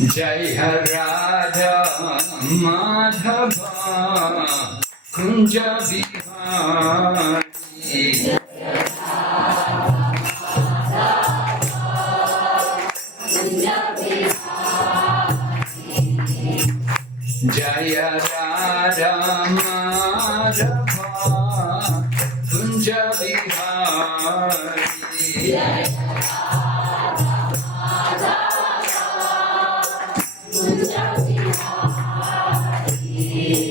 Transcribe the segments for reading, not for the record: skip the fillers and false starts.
जय राधा माधव कुंज बिहारी जय राधा माधव कुंज बिहारी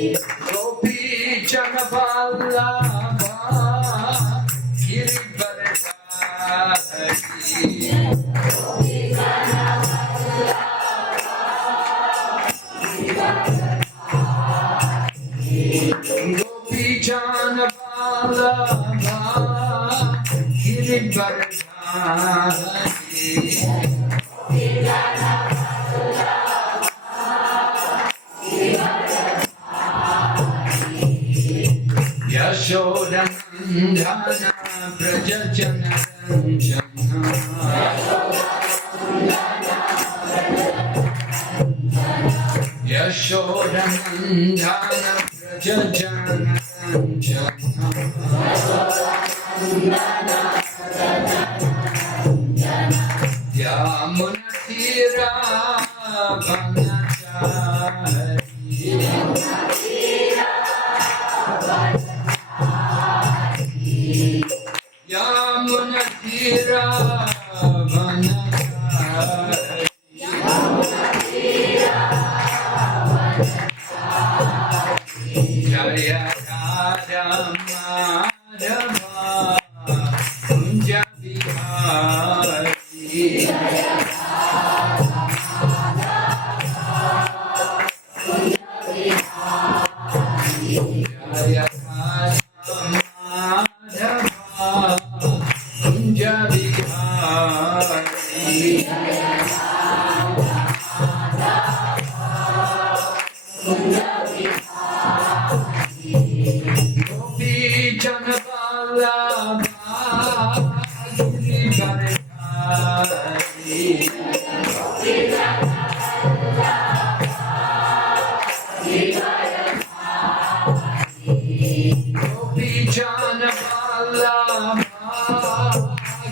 गोपी जन वल्लभा गोपी जन वल्लभा गिरिवरधारी यशोदनन्दन व्रज जनरञ्जन यशोदनन्दन व्रज जनरञ्जन यमुनतीरावनचारी जय राधा माधव कुंज बिहारी जय राधा माधव कुंज बिहारी गोपी जन वल्लभा गिरिवरधारी गोपी जन वल्लभा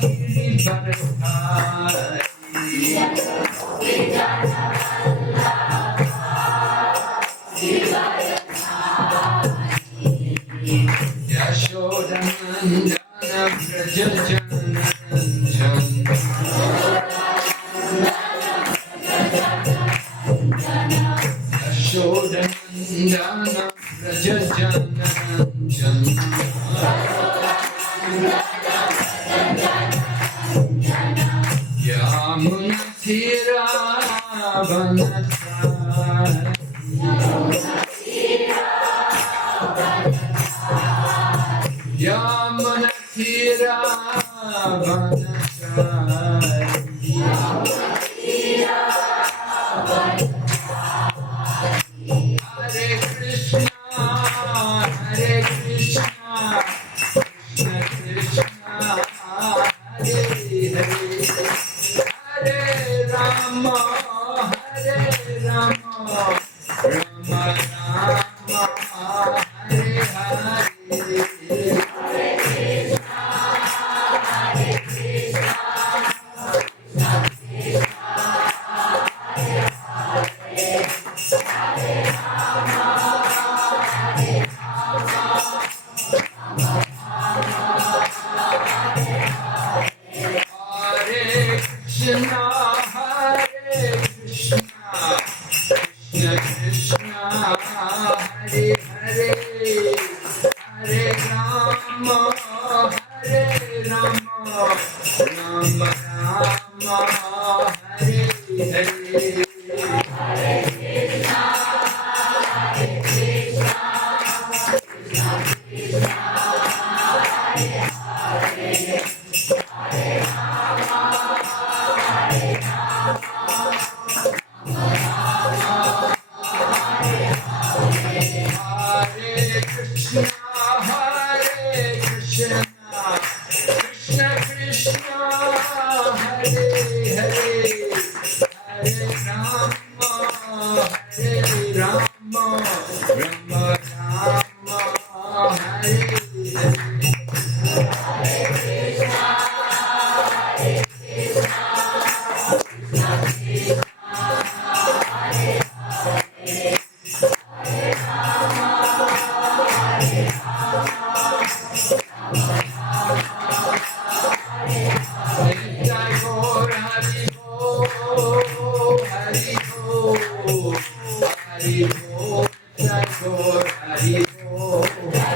गिरिवरधारी यशोदनन्दन व्रज जनरञ्जन यशोदनन्दन व्रज जनरञ्जन यमुनतीरावनचारी यमुनतीरावनचारी हरे Krishna Krishna Krishna Hare Hare Hare Ram Ram Ram Hare Hare Hare Nitai Gaur Hari Bol, Hari Bol, Hari Bol, Nitai Gaur Hari Bol. Jai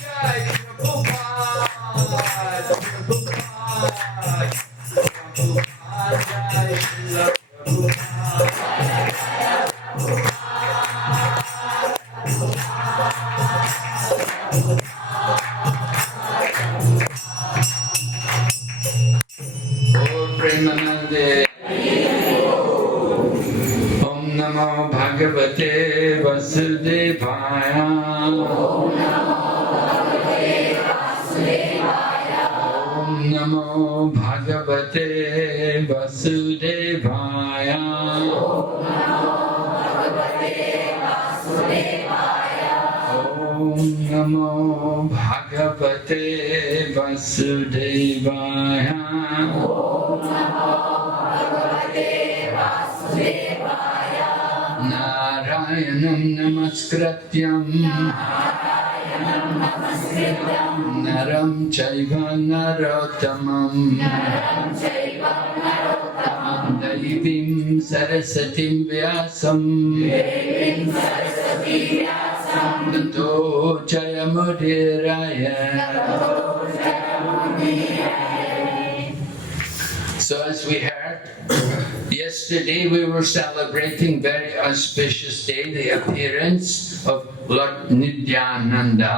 Jai Prabhupada, Prabhupada, Prabhupada, Jai Srila Prabhupada. Om Premanande. Om Namo Bhagavate Vasudevaya. Om Namo Bhagavate Vasudevaya. Om Namo Bhagavate Vasudevaya. Narayanam Namaskrityam Naram Chaiva Narottamam Devim Sarasatim Vyasam Tato Jayamudiraya. So as we heard, yesterday we were celebrating very auspicious day, the appearance of Lord Nityananda.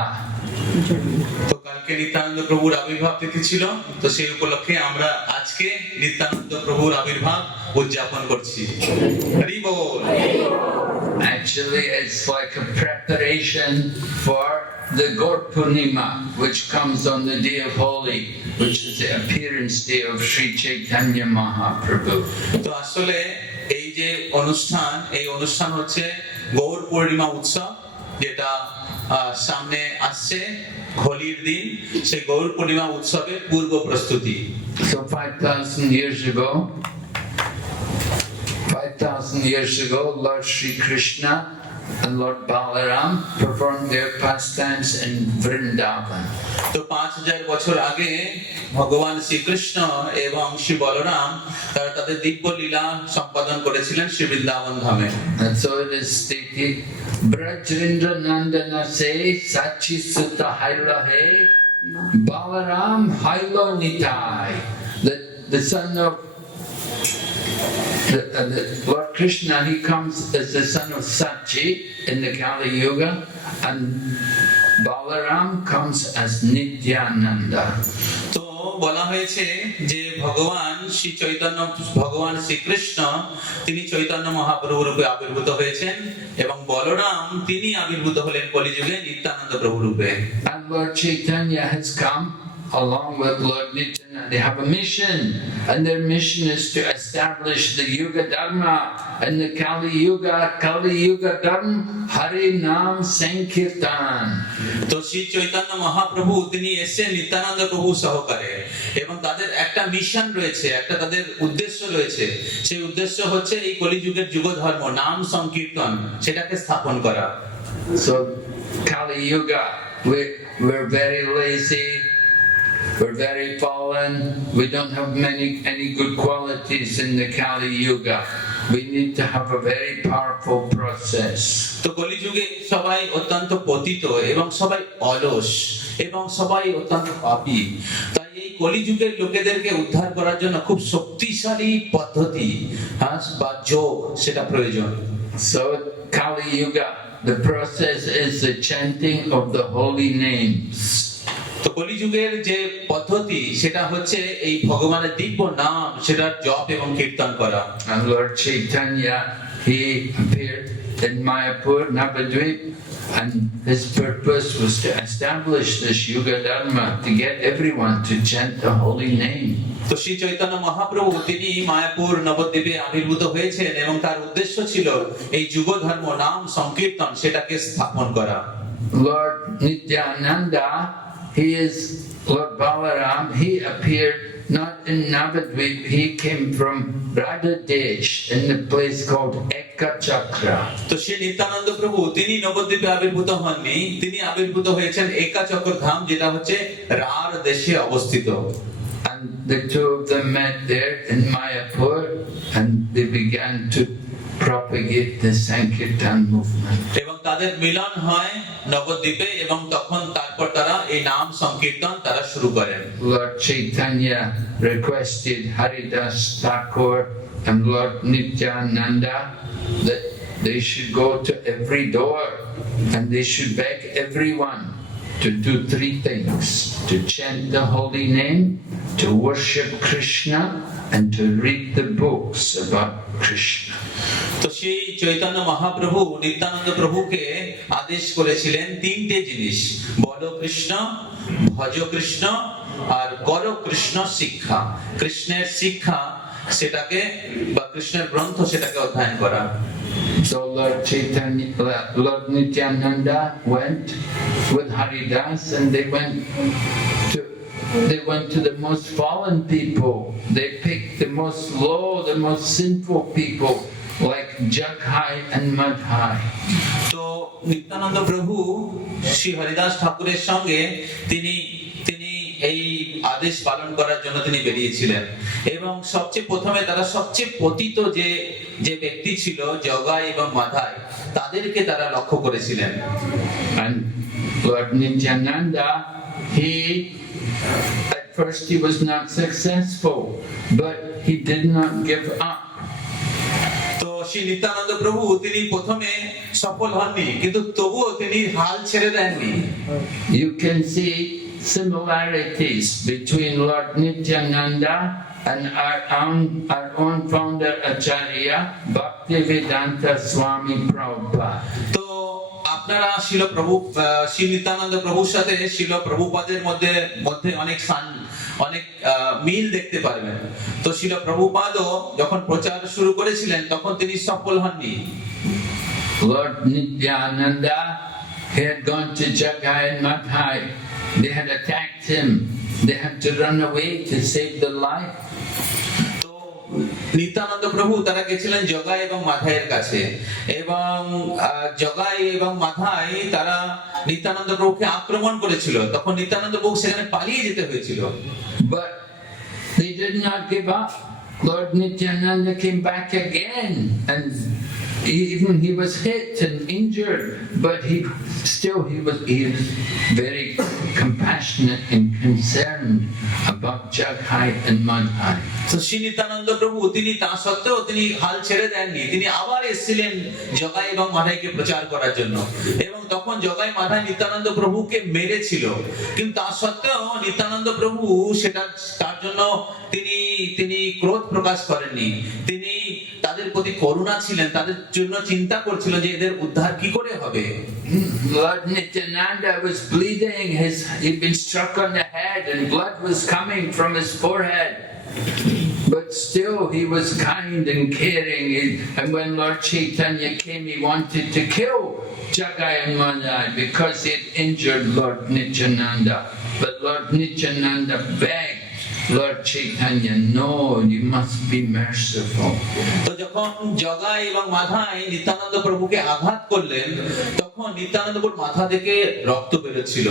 তো কালকে নিত্যানন্দ প্রভুর আবির্ভাব তিথি ছিল, তো সেই উপলক্ষে আমরা আজকে নিত্যানন্দ প্রভুর আবির্ভাব উদযাপন করছি। হরি বল। Actually, it's like a preparation for the Gaur Purnima, which comes on the day of Holi, which is the appearance day of Sri Chaitanya Mahaprabhu. তো আসলে এই যে অনুষ্ঠান, এই অনুষ্ঠান হচ্ছে গৌর পূর্ণিমা উৎসব, যেটা সামনে আসছে হোলির দিন, সেই গৌর পূর্ণিমা উৎসবের পূর্ব প্রস্তুতি। So 5,000 years ago, Lord Sri Krishna and Lord Balaram performed their pastimes in Vrindavan. তো 5000 বছর আগে ভগবান শ্রীকৃষ্ণ এবং শ্রী বলরাম তারা তাদের দিব্য লীলা সম্পাদন করেছিলেন শ্রী বৃন্দাবন ধামে। And so it is stated, Brajrindra Nandana se Sachi Sutta Haila he Balaram Hailo Nitai. The son of the Lord Krishna, he comes as the son of Sachi in the Kali Yuga, and Balaram comes as Nityananda. তো বলা হয়েছে যে ভগবান শ্রীকৃষ্ণ তিনি চৈতন্য মহাপ্রভু রূপে আবির্ভূত হয়েছেন এবং বলরাম তিনি আবির্ভূত হলেন কলিযুগে নিত্যানন্দ প্রভু রূপে। And Lord Chaitanya has come along with Lord Nityananda. They have a mission, and their mission is to establish the Yuga Dharma and the Kali Yuga Dharma, Hari Nam Sankirtan. তো শ্রী চৈতন্য মহাপ্রভু তিনি এসেছেন নিত্যানন্দ প্রভু সহকারে, এবং তাদের একটা মিশন রয়েছে, একটা তাদের উদ্দেশ্য রয়েছে। সেই উদ্দেশ্য হচ্ছে এই কলিযুগের যুগ ধর্ম নাম সংকীর্তন সেটাকে স্থাপন করা। So Kali Yuga, we're very lazy. We're very fallen. We don't have any good qualities in the Kali Yuga. We need to have a very powerful process. তো কলিযুগে সবাই অত্যন্ত পতিত এবং সবাই অলস এবং সবাই অত্যন্ত পাপী, তাই এই কলিযুগের লোকেদেরকে উদ্ধার করার জন্য খুব শক্তিশালী পদ্ধতি বা যোগ সেটা প্রয়োজন। So Kali Yuga, the process is the chanting of the holy names. তো কলিযুগের যে পদ্ধতি সেটা হচ্ছে এই ভগবানের দিব্য নাম সেটার জপ এবং কীর্তন করা। And Lord Chaitanya, he appeared in Mayapur, Navadvip, and his purpose was to establish this Yuga Dharma, to get everyone to chant the holy name. তো শ্রী চৈতন্য মহাপ্রভু তিনি মায়াপুর নবদ্বীপে আবির্ভূত হয়েছেন এবং তার উদ্দেশ্য ছিল এই যুগ ধর্ম নাম সংকীর্তন সেটাকে স্থাপন করা। Lord Nityananda, he is Lord Balaram, he appeared not in Navadvip, he came from Radhadesh in the place called Ekachakra. তো সেই নিত্যানন্দ প্রভু তিনি নবদ্বীপে আবির্ভূত হননি, তিনি আবির্ভূত হয়েছেন একাচক্র ধাম, যেটা হচ্ছে রার দেশে অবস্থিত। And the two of them met there in Mayapur and they began to propagate the Sankirtan movement. এবং তাদের মিলন হয় নবদ্বীপে এবং তখন তারপর তারা এই নাম সংকীর্তন তারা শুরু করেন। Lord Chaitanya requested Haridas Thakur and Lord Nityananda that they should go to every door and they should beg everyone to do three things: to chant the holy name, to worship Krishna, and to read the books about Krishna. তো সেই চৈতন্য মহাপ্রভু নিত্যানন্দ প্রভুকে আদেশ করেছিলেন তিনটে জিনিস: বলো কৃষ্ণ, ভজ কৃষ্ণ, আর করো কৃষ্ণ শিক্ষা। কৃষ্ণের শিক্ষা সেটাকে বা কৃষ্ণের গ্রন্থ সেটাকে অধ্যয়ন করা। So Lord Chaitanya, Lord Nityananda went with Haridas and they went to the most fallen people. They picked the most low, the most sinful people like Jaghai and Madhai. তো নিত্যানন্দ প্রভু শ্রী হরিদাস ঠাকুরের সঙ্গে তিনি এই আদেশ পালন করার জন্য তিনি বেরিয়েছিলেন এবং সবচেয়ে প্রথমে তারা সবচেয়ে পতিত যে ব্যক্তি ছিল জগাই এবং মাধাই, তাদেরকে তারা লক্ষ্য করেছিলেন। And Lord Nityananda, at first he was not successful, but he did not give up. তো শ্রী নিত্যানন্দ প্রভু তিনি প্রথমে সফল হননি, কিন্তু তবুও তিনি হাল ছেড়ে দেননি। You can see similarities between Lord Nityananda and our own founder Acharya Bhaktivedanta Swami Prabhupada. তো আপনারা শ্রী নিত্যানন্দ প্রভুর সাথে শিল প্রভুপাদের মধ্যে অনেক মিল দেখতে পারবেন। তো শিল প্রভুপাদও যখন প্রচার শুরু করেছিলেন তখন তিনি সফল হননি। Lord Nityananda, he had gone to Jagai and Madhai. They had attacked him. They had to run away to save their life. তো নিত্যানন্দ প্রভু তারা গেছিলেন জগাই এবং মাধাইয়ের কাছে এবং জগাই এবং মাধাই তারা নিত্যানন্দ প্রভুকে আক্রমণ করেছিল, তখন নিত্যানন্দ প্রভু সেখানে পালিয়ে যেতে হয়েছিল। But they did not give up. Lord Nityananda came back again and even he was hit and injured, but he was very compassionate and concerned about Jaghai and Madhai. তো শ্রী নিত্যানন্দ প্রভু তিনি তা সত্ত্বেও তিনি হাল ছেড়ে দেননি, তিনি আবার এসেছিলেন জগাই এবং মাধাইকে প্রচার করার জন্য এবং তখন জগাই মাধাই নিত্যানন্দ প্রভুকে মেরেছিল, কিন্তু তা সত্ত্বেও নিত্যানন্দ প্রভু তার জন্য তিনি ক্রোধ প্রকাশ করেননি। তিনি তাদের প্রতি করুণা ছিলেন, তাদের জন্য চিন্তা করছিলেন যে এদের উদ্ধার কি করে হবে। Lord Nityananda was bleeding, he'd been struck on the head and blood was coming from his forehead. But still he was kind and caring, and when Lord Chaitanya came he wanted to kill Jagai and Madhai because he had injured Lord Nityananda. But Lord Nityananda begged Lord Chaitanya, no, you must be merciful. তো যখন জগাই এবং মাধাই নিত্যানন্দ প্রভুকে আঘাত করলেন তখন নিত্যানন্দ প্রভুর মাথা থেকে রক্ত বেরোচ্ছিল।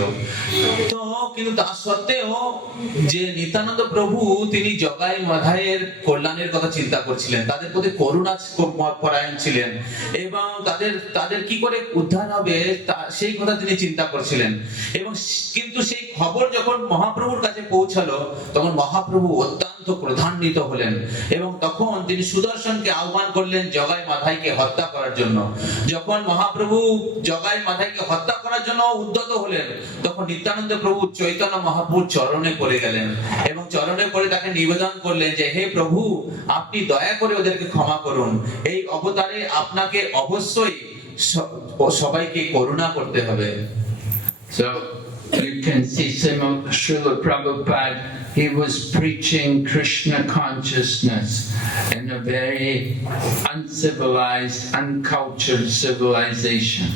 তো কিন্তু তা সত্ত্বেও যে নিত্যানন্দ প্রভু তিনি জগাই মাধাইয়ের কল্যাণের কথা চিন্তা করছিলেন, তাদের প্রতি করুণা পরায়ণ ছিলেন এবং তাদের কি করে উদ্ধার হবে সেই কথা তিনি চিন্তা করছিলেন। এবং কিন্তু সেই খবর যখন মহাপ্রভুর কাছে পৌঁছালো তখন মহাপ্রভু অত্যন্ত ক্রোধান্বিত হলেন এবং তখন তিনি সুদর্শনকে আহ্বান করলেন জগাই মাধাইকে হত্যা করার জন্য। যখন মহাপ্রভু জগাই মাধাইকে হত্যা করার জন্য উদ্যত হলেন তখন নিত্যানন্দ প্রভু চৈতন্য মহাপ্রভুর চরণে পড়ে গেলেন এবং চরণে পড়ে তাকে নিবেদন করলেন যে হে প্রভু, আপনি দয়া করে ওদেরকে ক্ষমা করুন, এই অবতারে আপনাকে অবশ্যই সবাইকে করুণা করতে হবে। So you can see Srila Prabhupada, he was preaching Krishna consciousness in a very uncivilized, uncultured civilization.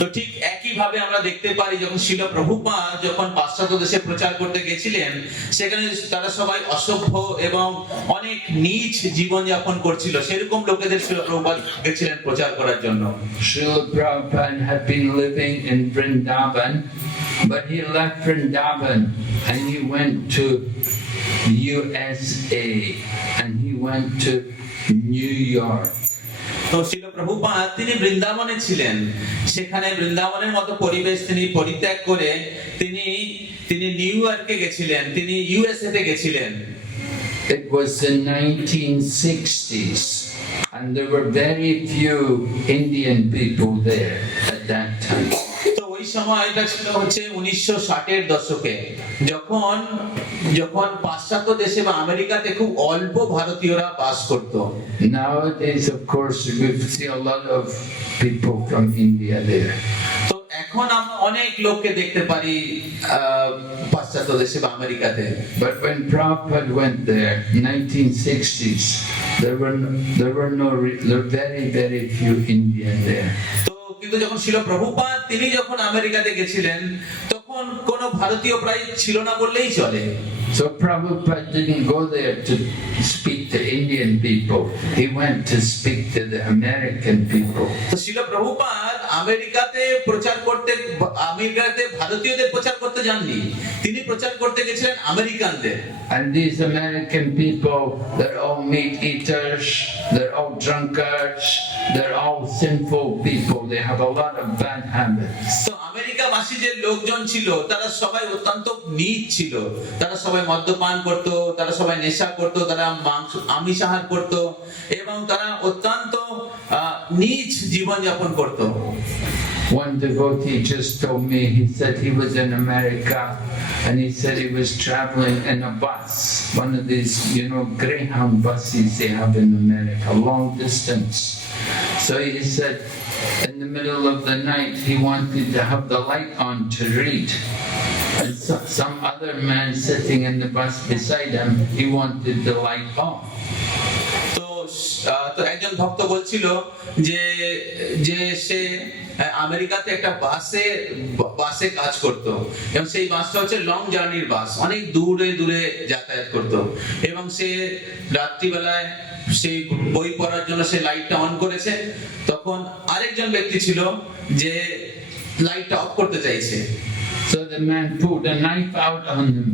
তো ঠিক একই ভাবে আমরা দেখতে পারি যখন শিল প্রভুপাদ যখন পাশ্চাত্য দেশে প্রচার করতে গেছিলেন, সেখানে তারা সবাই অসভ্য এবং অনেক নীচ জীবন যাপন করছিল, সেরকম লোকেদের শিল প্রভুপাদ গেছিলেন প্রচার করার জন্য। Srila Prabhupada had been living in Vrindavan, but he left Vrindavan and he went to USA and he went to New York. তো শিল প্রভুপাদ তিনি বৃন্দাবনে ছিলেন, সেখানে বৃন্দাবনের মতো পরিবেশ তিনি পরিত্যাগ করে তিনি নিউ ইয়র্কে গেছিলেন, তিনি ইউএসএ তে গেছিলেন। It was the 1960s and there were very few Indian people there at that time. তো ওই সময়টা ছিল হচ্ছে 1960 এর দশকে, যখন পাশ্চাত্য দেশে বা আমেরিকাতে খুব অল্প ভারতীয়রা বাস করত। Nowadays, of course, we see a lot of people from India there. তো এখন আমরা অনেক লোককে দেখতে পারি পাশ্চাত্য দেশে বা আমেরিকাতে। But when Prabhupada went there, 1960s, there were very few Indian there. তো কিন্তু যখন শিল প্রভুপাদ তিনি যখন আমেরিকাতে গেছিলেন, তখন কোনো ভারতীয় প্রায় ছিল না বললেই চলে। So Prabhupada didn't go there to speak to Indian people. He went to speak to the American people. তো শিল প্রভুপাদ আমেরিকাতে ভারতীয়দের প্রচার করতে যাননি, তিনি প্রচার করতে গেছিলেন আমেরিকানদের। And these American people, they're all meat eaters, they're all drunkards, they're all sinful people. They have a lot of bad habits. তো আমেরিকাবাসী যে লোকজন ছিল, তারা সবাই অত্যন্ত নীচ ছিল, তারা সবাই মদ্যপান করত, তারা সবাই নেশা করত, তারা আমিষ আহার করত এবং তারা অত্যন্ত নীচ জীবন যাপন করত। One devotee just told me, he said he was in America and he said he was traveling in a bus, one of these, Greyhound buses they have in America, long distance. So he said in the middle of the night he wanted to have the light on to read. And some other man sitting in the bus beside him, he wanted the light off. তো একজন ভক্ত বলছিল যে সে আমেরিকাতে একটা বাসে কাজ করত এবং সেই বাসটা হচ্ছে লং জার্নির বাস, অনেক দূরে দূরে যাতায়াত করত এবং সে রাত্রিবেলায় সেই বই পড়ার জন্য সে লাইটটা অন করেছে। তখন আরেকজন ব্যক্তি ছিল যে লাইটটা অফ করতে চাইছে। So the man pulled a knife out on him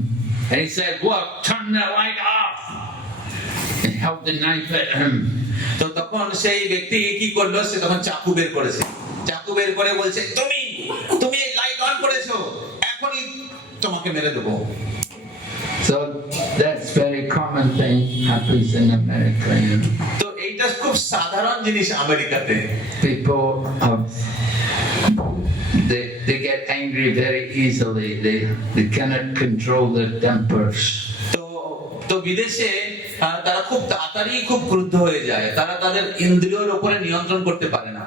and he said, "Look, turn the light off." He held the knife at him. তো তখন সেই ব্যক্তি কি করলো, সে তখন চাকু বের করেছে, চাকু বের করে বলছে, তুমি এই লাইট অন করেছো, এখনই তোমাকে মেরে দেবো। So that's very common thing happens in America. তো এইটা খুব সাধারণ জিনিস আমেরিকাতে। People they get angry very easily. They cannot control their tempers. তো বিদেশে তারা খুব তাড়াতাড়ি খুব ক্রুদ্ধ হয়ে যায়, তারা তাদের ইন্দ্রিয়ের উপরে নিয়ন্ত্রণ করতে পারে না।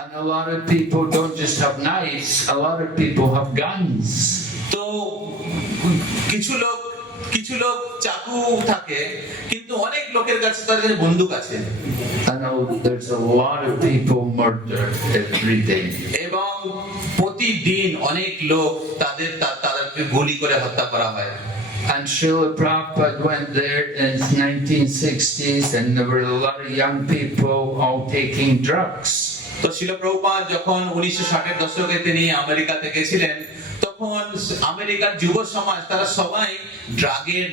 And a lot of people don't just have knives, a lot of people have guns. তো কিছু লোক চাকু থাকে, কিন্তু অনেক লোকের কাছে তাদের বন্দুক আছে। I know there's a lot of people murdered every day. এবং প্রতিদিন অনেক লোক তাদেরকে গুলি করে হত্যা করা হয়। And Srila Prabhupada went there in the 1960s and there were a lot of young people all taking drugs. তো শিল প্রভুপাদ যখন 1960 এর দশকে তিনি আমেরিকাতে গেছিলেন, তখন আমেরিকার যুব সমাজ তারা সবাই ড্রাগের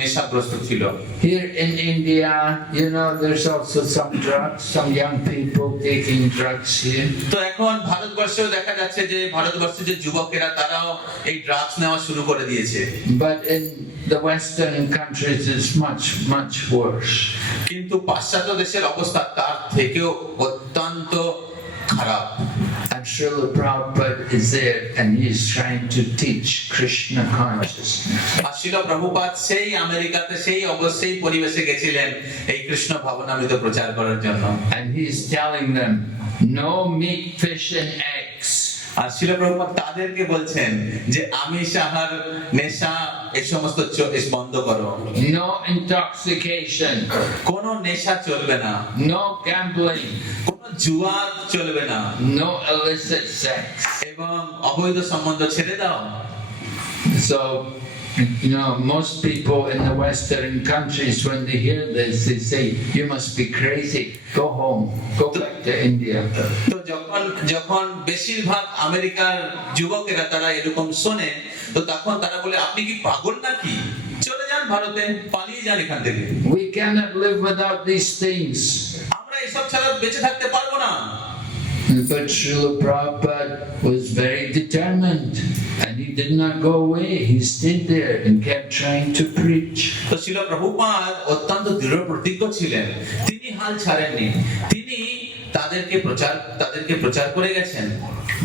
নেশাগ্রস্ত ছিল। Here in India, there's also some drugs, some young people taking drugs here. তো এখন ভারতবর্ষেও দেখা যাচ্ছে যে ভারতবর্ষের যে যুবকেরা তারাও এই ড্রাগস নেওয়া শুরু করে দিয়েছে। But in the Western countries, it's much worse. কিন্তু পাশ্চাত্য দেশের অবস্থা তার থেকেও অত্যন্ত খারাপ। And Srila Prabhupada is there and he is trying to teach Krishna consciousness. আর শিল প্রভুপাদ সেই আমেরিকাতে সেই পরিবেশে গেছিলেন এই কৃষ্ণ ভাবনামৃত প্রচার করার জন্য। And he is telling them, no meat, fish and eggs. আর শিল প্রভুপাদ তাদেরকে বলছেন যে আমিষ আহার, নেশা এই সমস্ত বন্ধ করো, no intoxication, কোন নেশা চলবে না, no gambling, কোন জুয়া চলবে না, no illicit sex. এবং অবৈধ সম্বন্ধ ছেড়ে দাও। So, you know, most people in the Western countries, when they hear this, they say, "You must be crazy. Go home. Go back to India." তো যখন যখন বেশিরভাগ আমেরিকার যুবকেরা তারা এরকম শোনে, তো তখন তারা বলে আপনি কি পাগল নাকি, চলে যান ভারতে, পালিয়ে যান এখান থেকে, We cannot live without these things. আমরা এসব ছাড়া বেঁচে থাকতে পারবো না। But Srila Prabhupada was very determined, and he did not go away. He stayed there and kept trying to preach. তো শিল প্রভুপাদ অত্যন্ত দৃঢ় প্রতিজ্ঞ ছিলেন, তিনি হাল ছাড়েননি, তিনি তাদেরকে প্রচার করে গেছেন।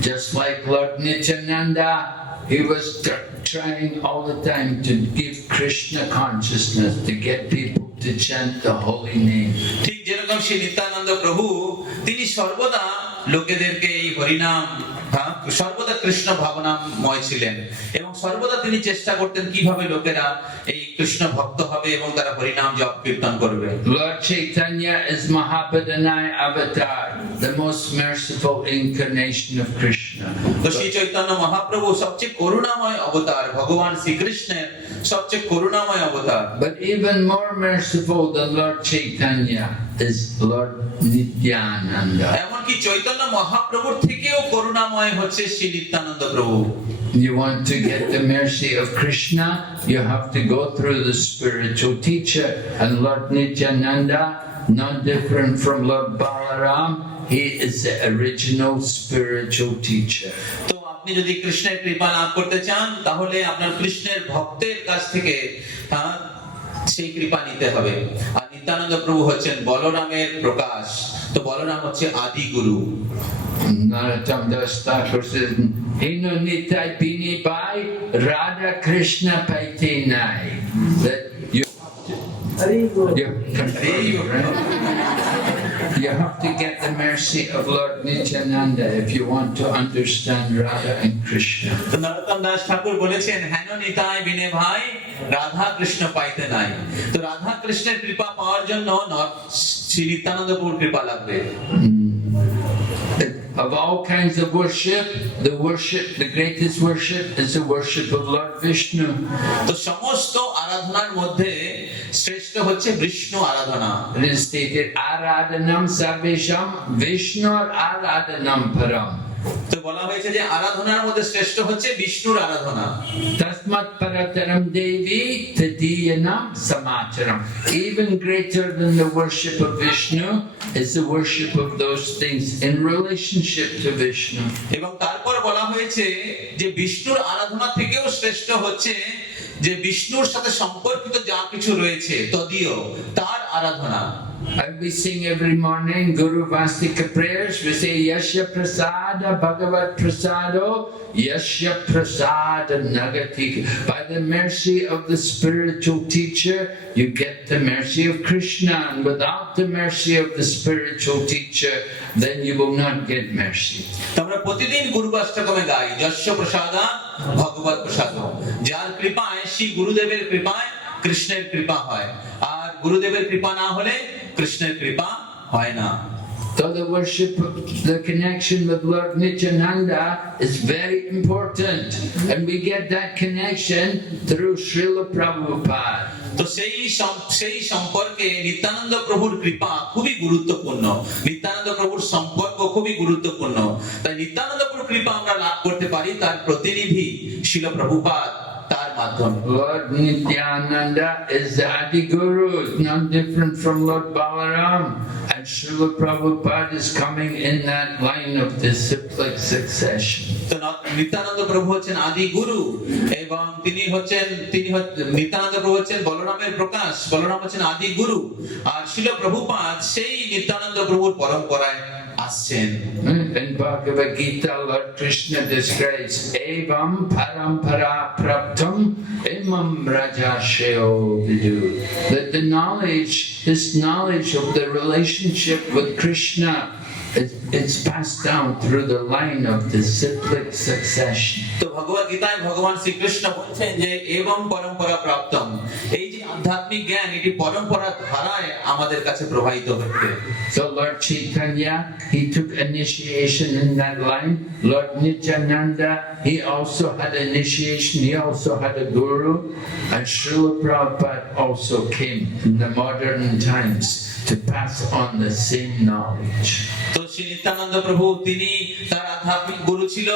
Just like Lord Nityananda, he was trying all the time to give Krishna consciousness, to get people to chant the holy name. ঠিক যেরকম শ্রী নিত্যানন্দ প্রভু, তিনি সর্বদা লোকেদেরকে এই হরিনাম, সর্বদা কৃষ্ণ ভাবনাময় ছিলেন, এবং সর্বদা তিনি চেষ্টা করতেন কিভাবে লোকেরা এই কৃষ্ণ ভক্ত হবে এবং তারা হরিনাম জপ কীর্তন করবে। Lord Chaitanya is Mahapadanaya avatar, the most merciful incarnation of Krishna. তো শ্রী চৈতন্য মহাপ্রভু সবচেয়ে করুণাময় অবতার, ভগবান শ্রীকৃষ্ণের সবচেয়ে করুণাময় অবতার। But even more merciful than Lord Chaitanya is Lord Nityananda. এমনকি চৈতন্য মহাপ্রভুর থেকেও করুণাময় হচ্ছে শ্রী নিত্যানন্দ প্রভু। You want to get the mercy of Krishna, you have to go through the spiritual teacher. And Lord Nityananda, not different from Lord Balaram, he is the original spiritual teacher. তো আপনি যদি কৃষ্ণের কৃপা লাভ করতে চান, তাহলে আপনার কৃষ্ণের ভক্তের কাছ থেকে সেই কৃপা নিতে হবে। আর নিত্যানন্দ প্রভু হচ্ছেন বলরামের প্রকাশ, তো বলরাম হচ্ছে আদি গুরু। Narottam Das Thakur says, "Hino nitai bini bai, Radha Krishna paite nai." That you have to get the mercy of Lord Nityananda if you want to understand Radha and Krishna. তো নরোত্তম দাস ঠাকুর বলেছেন, হেন নিতাই বিনে ভাই, রাধা কৃষ্ণ পাইতে নাই। তো রাধা কৃষ্ণের কৃপা পাওয়ার জন্য শ্রী নিত্যানন্দ প্রভুর কৃপা লাগবে। Of all kinds of worship, the greatest worship is the worship of Lord Vishnu. তো সমস্ত আরাধনার মধ্যে শ্রেষ্ঠ হচ্ছে বিষ্ণু আরাধনা। It is stated, Aradhanam Sarvesham Vishnur Aradhanam Param. তো বলা হয়েছে যে আরাধনার মধ্যে শ্রেষ্ঠ হচ্ছে বিষ্ণুর আরাধনা। Tasmat Parataram Devi Tadiyanam Samacharam. Even greater than the worship of Vishnu is the worship of those things in relationship to Vishnu. এবং তারপর বলা হয়েছে যে বিষ্ণুর আরাধনা থেকেও শ্রেষ্ঠ হচ্ছে যে বিষ্ণুর সাথে সম্পর্কিত যা কিছু রয়েছে তদীয়, তার আরাধনা। And we sing every morning Guru Vastika prayers. We say Yasya Prasada Bhagavat Prasado Yasya Prasada Nagati. By the mercy of the spiritual teacher, you get the mercy of Krishna. And without the mercy of the spiritual teacher, then you will not get mercy. আমরা প্রতিদিন গুরু অষ্টকমে গাই যস্য প্রসাদা ভগবৎ প্রসাদ। যার কৃপায় শ্রী গুরুদেবের কৃপায় কৃষ্ণের কৃপা হয়, আর গুরুদেবের কৃপা না হলে কৃষ্ণের কৃপা হয় না। So the worship, the connection with Lord Nityananda is very important, and we get that connection through Srila Prabhupada. তো সেই সম্পর্কে নিত্যানন্দ প্রভুর কৃপা খুবই গুরুত্বপূর্ণ, নিত্যানন্দ প্রভুর সম্পর্ক খুবই গুরুত্বপূর্ণ। তাই নিত্যানন্দ প্রভুর কৃপা আমরা লাভ করতে পারি তার প্রতিনিধি শিল প্রভুপাদ, তার মাধ্যমে। Lord Nityananda is the Adi Guru, not different from Lord Balaram, and Srila Prabhupada is coming in that line of disciplic succession. তো নিত্যানন্দ প্রভু হচ্ছেন আদি গুরু, এবং তিনি নিত্যানন্দ প্রভু হচ্ছেন বলরামের প্রকাশ, বলরাম হচ্ছেন আদি গুরু, আর শিল প্রভুপাদ সেই নিত্যানন্দ প্রভুর পরম্পরায় আসছেন। In Bhagavad Gita, Lord Krishna describes Evam Parampara Praptam Imam Rajasheo Vidu. That this knowledge of the relationship with Krishna it's passed down through the line of the cyclic succession. তো ভগবত গীতায় ভগবান শ্রীকৃষ্ণ বলছেন যে এবং পরম্পরা প্রাপ্তম, এই যে আধ্যাত্মিক জ্ঞান এটি পরম্পরা ধারায় আমাদের কাছে প্রবাহিত হচ্ছে। So Lord Chaitanya, he took initiation in that line. Lord Nityananda, he also had initiation, he also had a guru. And Srila Prabhupada also came in the modern times to pass on the same knowledge. তো শ্রী নিত্যানন্দ প্রভু তিনি তার আধ্যাত্মিক গুরু ছিল,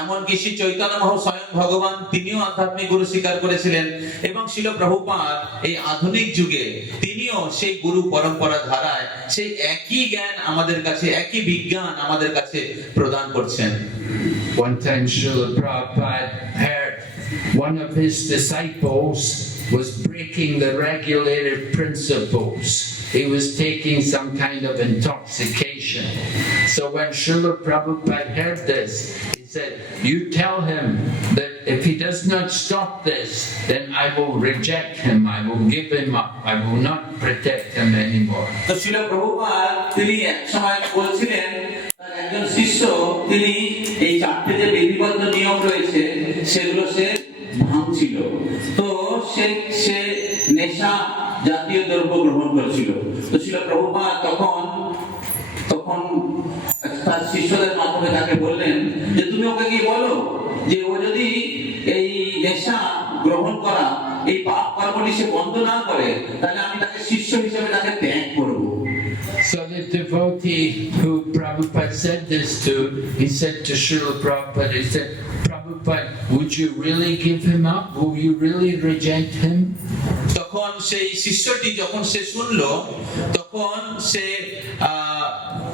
এমনকি শ্রী চৈতন্য মহা স্বয়ং ভগবান তিনিও আধ্যাত্মিক গুরু স্বীকার করেছিলেন, এবং শিল প্রভুপাদ এই আধুনিক যুগে তিনিও সেই গুরু পরম্পরা ধারায় সেই একই জ্ঞান আমাদের কাছে, একই বিজ্ঞান আমাদের কাছে প্রদান করছেন। One time Srila Prabhupada heard one of his disciples was breaking the regulated principles. He was taking some kind of intoxication. So when Srila Prabhupada heard this, he said, you tell him that if he does not stop this, then I will reject him, I will give him up, I will not protect him anymore. তো শিল প্রভুপাদ তিনি এক সময় বলছিলেন তার একজন শিষ্য, তিনি এই চারটে যে বিধিবদ্ধ নিয়ম রয়েছে সেগুলো সে ভাঙছিল, তো সে নেশা জাতীয় দ্রব্য গ্রহণ করেছিল। তো শিল প্রভুপাদ তখন তার শিষ্যদের মাধ্যমে তাকে বললেন যে তুমি ওকে কি বলো যে ও যদি এই নেশা গ্রহণ করা এই পাপ কর্মটি সে বন্ধ না করে, তাহলে আমি তাকে শিষ্য হিসেবে তাকে ত্যাগ করব। So the devotee who Prabhupada said this to, he said to Srila Prabhupada, he said, Prabhupada, would you really give him up? Will you really reject him? তখন সেই শিষ্যটি যখন সে শুনলো, তখন সে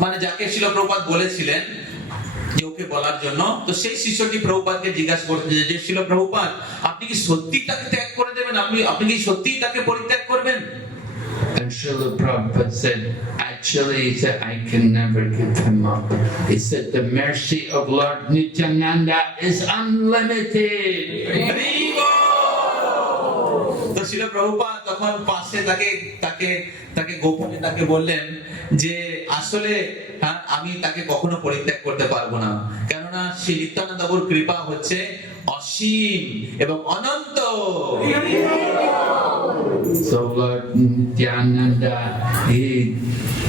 মানে যাকে শিল প্রভুপাদ বলেছিলেন যে ওকে বলার জন্য, তো সেই শিষ্যটি প্রভুপাদকে জিজ্ঞাসা করছে যে শিল প্রভুপাদ, আপনি কি সত্যি তাকে ত্যাগ করে দেবেন? আপনি কি সত্যি তাকে পরিত্যাগ করবেন? And Srila Prabhupada said, actually, he said, I can never give him up. He said, the mercy of Lord Nityananda is unlimited. তো শিল প্রভুপাদ তখন পাশে তাকে গোপনে তাকে বললেন যে আসলে আমি তাকে কখনো পরিত্যাগ করতে পারবো না, কেননা শ্রী নিত্যানন্দ প্রভুর কৃপা হচ্ছে অসীম এবং অনন্ত। So Lord Nityananda, he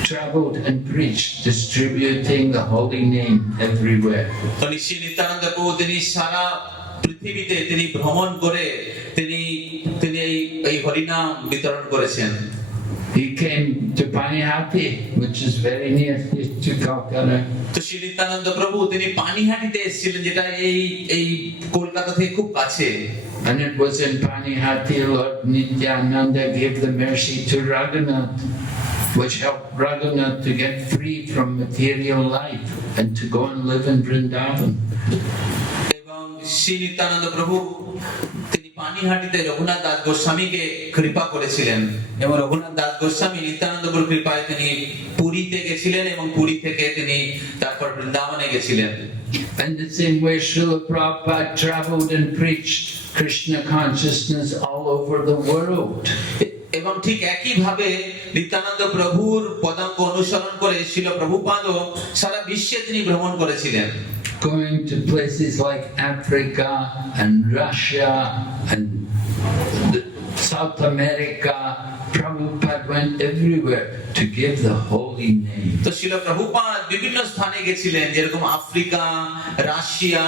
traveled and preached, distributing the holy name everywhere. তো শ্রী নিত্যানন্দ প্রভু তিনি সারা পৃথিবীতে তিনি ভ্রমণ করে তিনি এই হরিনাম বিতরণ করেছেন। He came to Panihati, which is very near to Calcutta. তো শ্রী নিত্যানন্দ প্রভু তিনি পানিহাটিতে এসেছিলেন, যেটা এই কলকাতা থেকে খুব কাছে। And it was in Panihati Lord Nityananda gave the mercy to Raghunath, which helped Raghunath to get free from material life and to go and live in Vrindavan. এবং শ্রী নিত্যানন্দ প্রভু তিনি পানিহাটিতে রঘুনাথ দাস গোস্বামীকে কৃপা করেছিলেন, এবং রঘুনাথ দাস গোস্বামী নিত্যানন্দ প্রভুর কৃপায় তিনি পুরীতে গেছিলেন, এবং পুরী থেকে তিনি তারপর বৃন্দাবনে গেছিলেন। And the same way Srila Prabhupada traveled and preached Krishna consciousness all over the world. এবং ঠিক একই ভাবে নিত্যানন্দ প্রভুর পদাঙ্ক অনুসরণ করে শিল প্রভুপাদও সারা বিশ্বে তিনি ভ্রমণ করেছিলেন, going to places like Africa and Russia and South America. Prabhupada went everywhere to give the holy name. তো শিল প্রভুপাদ বিভিন্ন স্থানে গেছিলেন, যেরকম আফ্রিকা, রাশিয়া,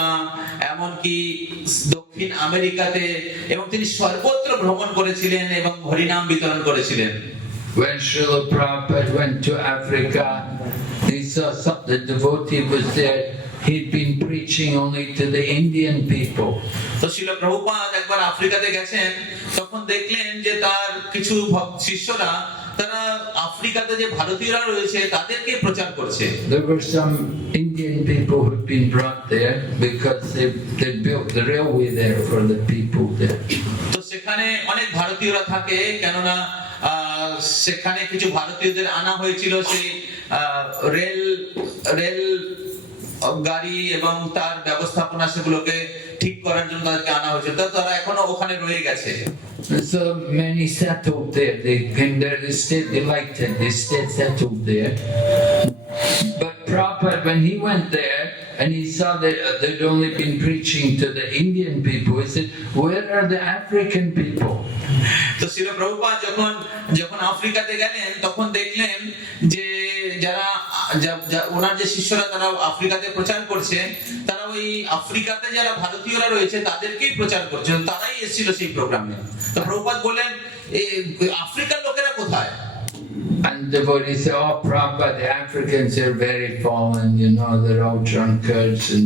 এমনকি দক্ষিণ আমেরিকাতে, এবং তিনি সর্বত্র ভ্রমণ করেছিলেন এবং হরিনাম বিতরণ করেছিলেন। When Srila Prabhupada went to Africa, he saw the devotee was there. He'd been preaching only to the Indian people. তো শিল প্রভুপাদ একবার আফ্রিকাতে গেছেন, তখন দেখলেন যে তার কিছু শিষ্যরা তারা আফ্রিকাতে যে ভারতীয়রা রয়েছে তাদেরকে প্রচার করছে। There were some Indian people who'd been brought there because they built the railway there for the people there. তো সেখানে অনেক ভারতীয়রা থাকে, কেননা সেখানে কিছু ভারতীয়দের আনা হয়েছিল সেই রেল গাড়ি এবং তার ব্যবস্থাপনা সেগুলোকে ঠিক করার জন্য তাদেরকে আনা হয়েছিল, তারা এখনো ওখানে রয়ে গেছে। So many settled there. They came there, they stayed, they liked it, they stayed settled there. But Prabhupada, when he went there and he saw that they'd only been preaching to the Indian people, he said, where are the African people? তো শিল প্রভুপাদ যখন যখন আফ্রিকাতে গেলেন তখন দেখলেন যে যারা ওনার যে শিষ্যরা তারা আফ্রিকাতে প্রচার করছে, তারা ওই আফ্রিকাতে যারা ভারতীয়রা রয়েছে তাদেরকেই প্রচার করছে, তারাই এসেছিল সেই প্রোগ্রামে। তো প্রভুপাদ বললেন আফ্রিকার লোকেরা কোথায়? And the devotee said, oh Prabhupada, the Africans are very fallen, you know, they're all drunkards and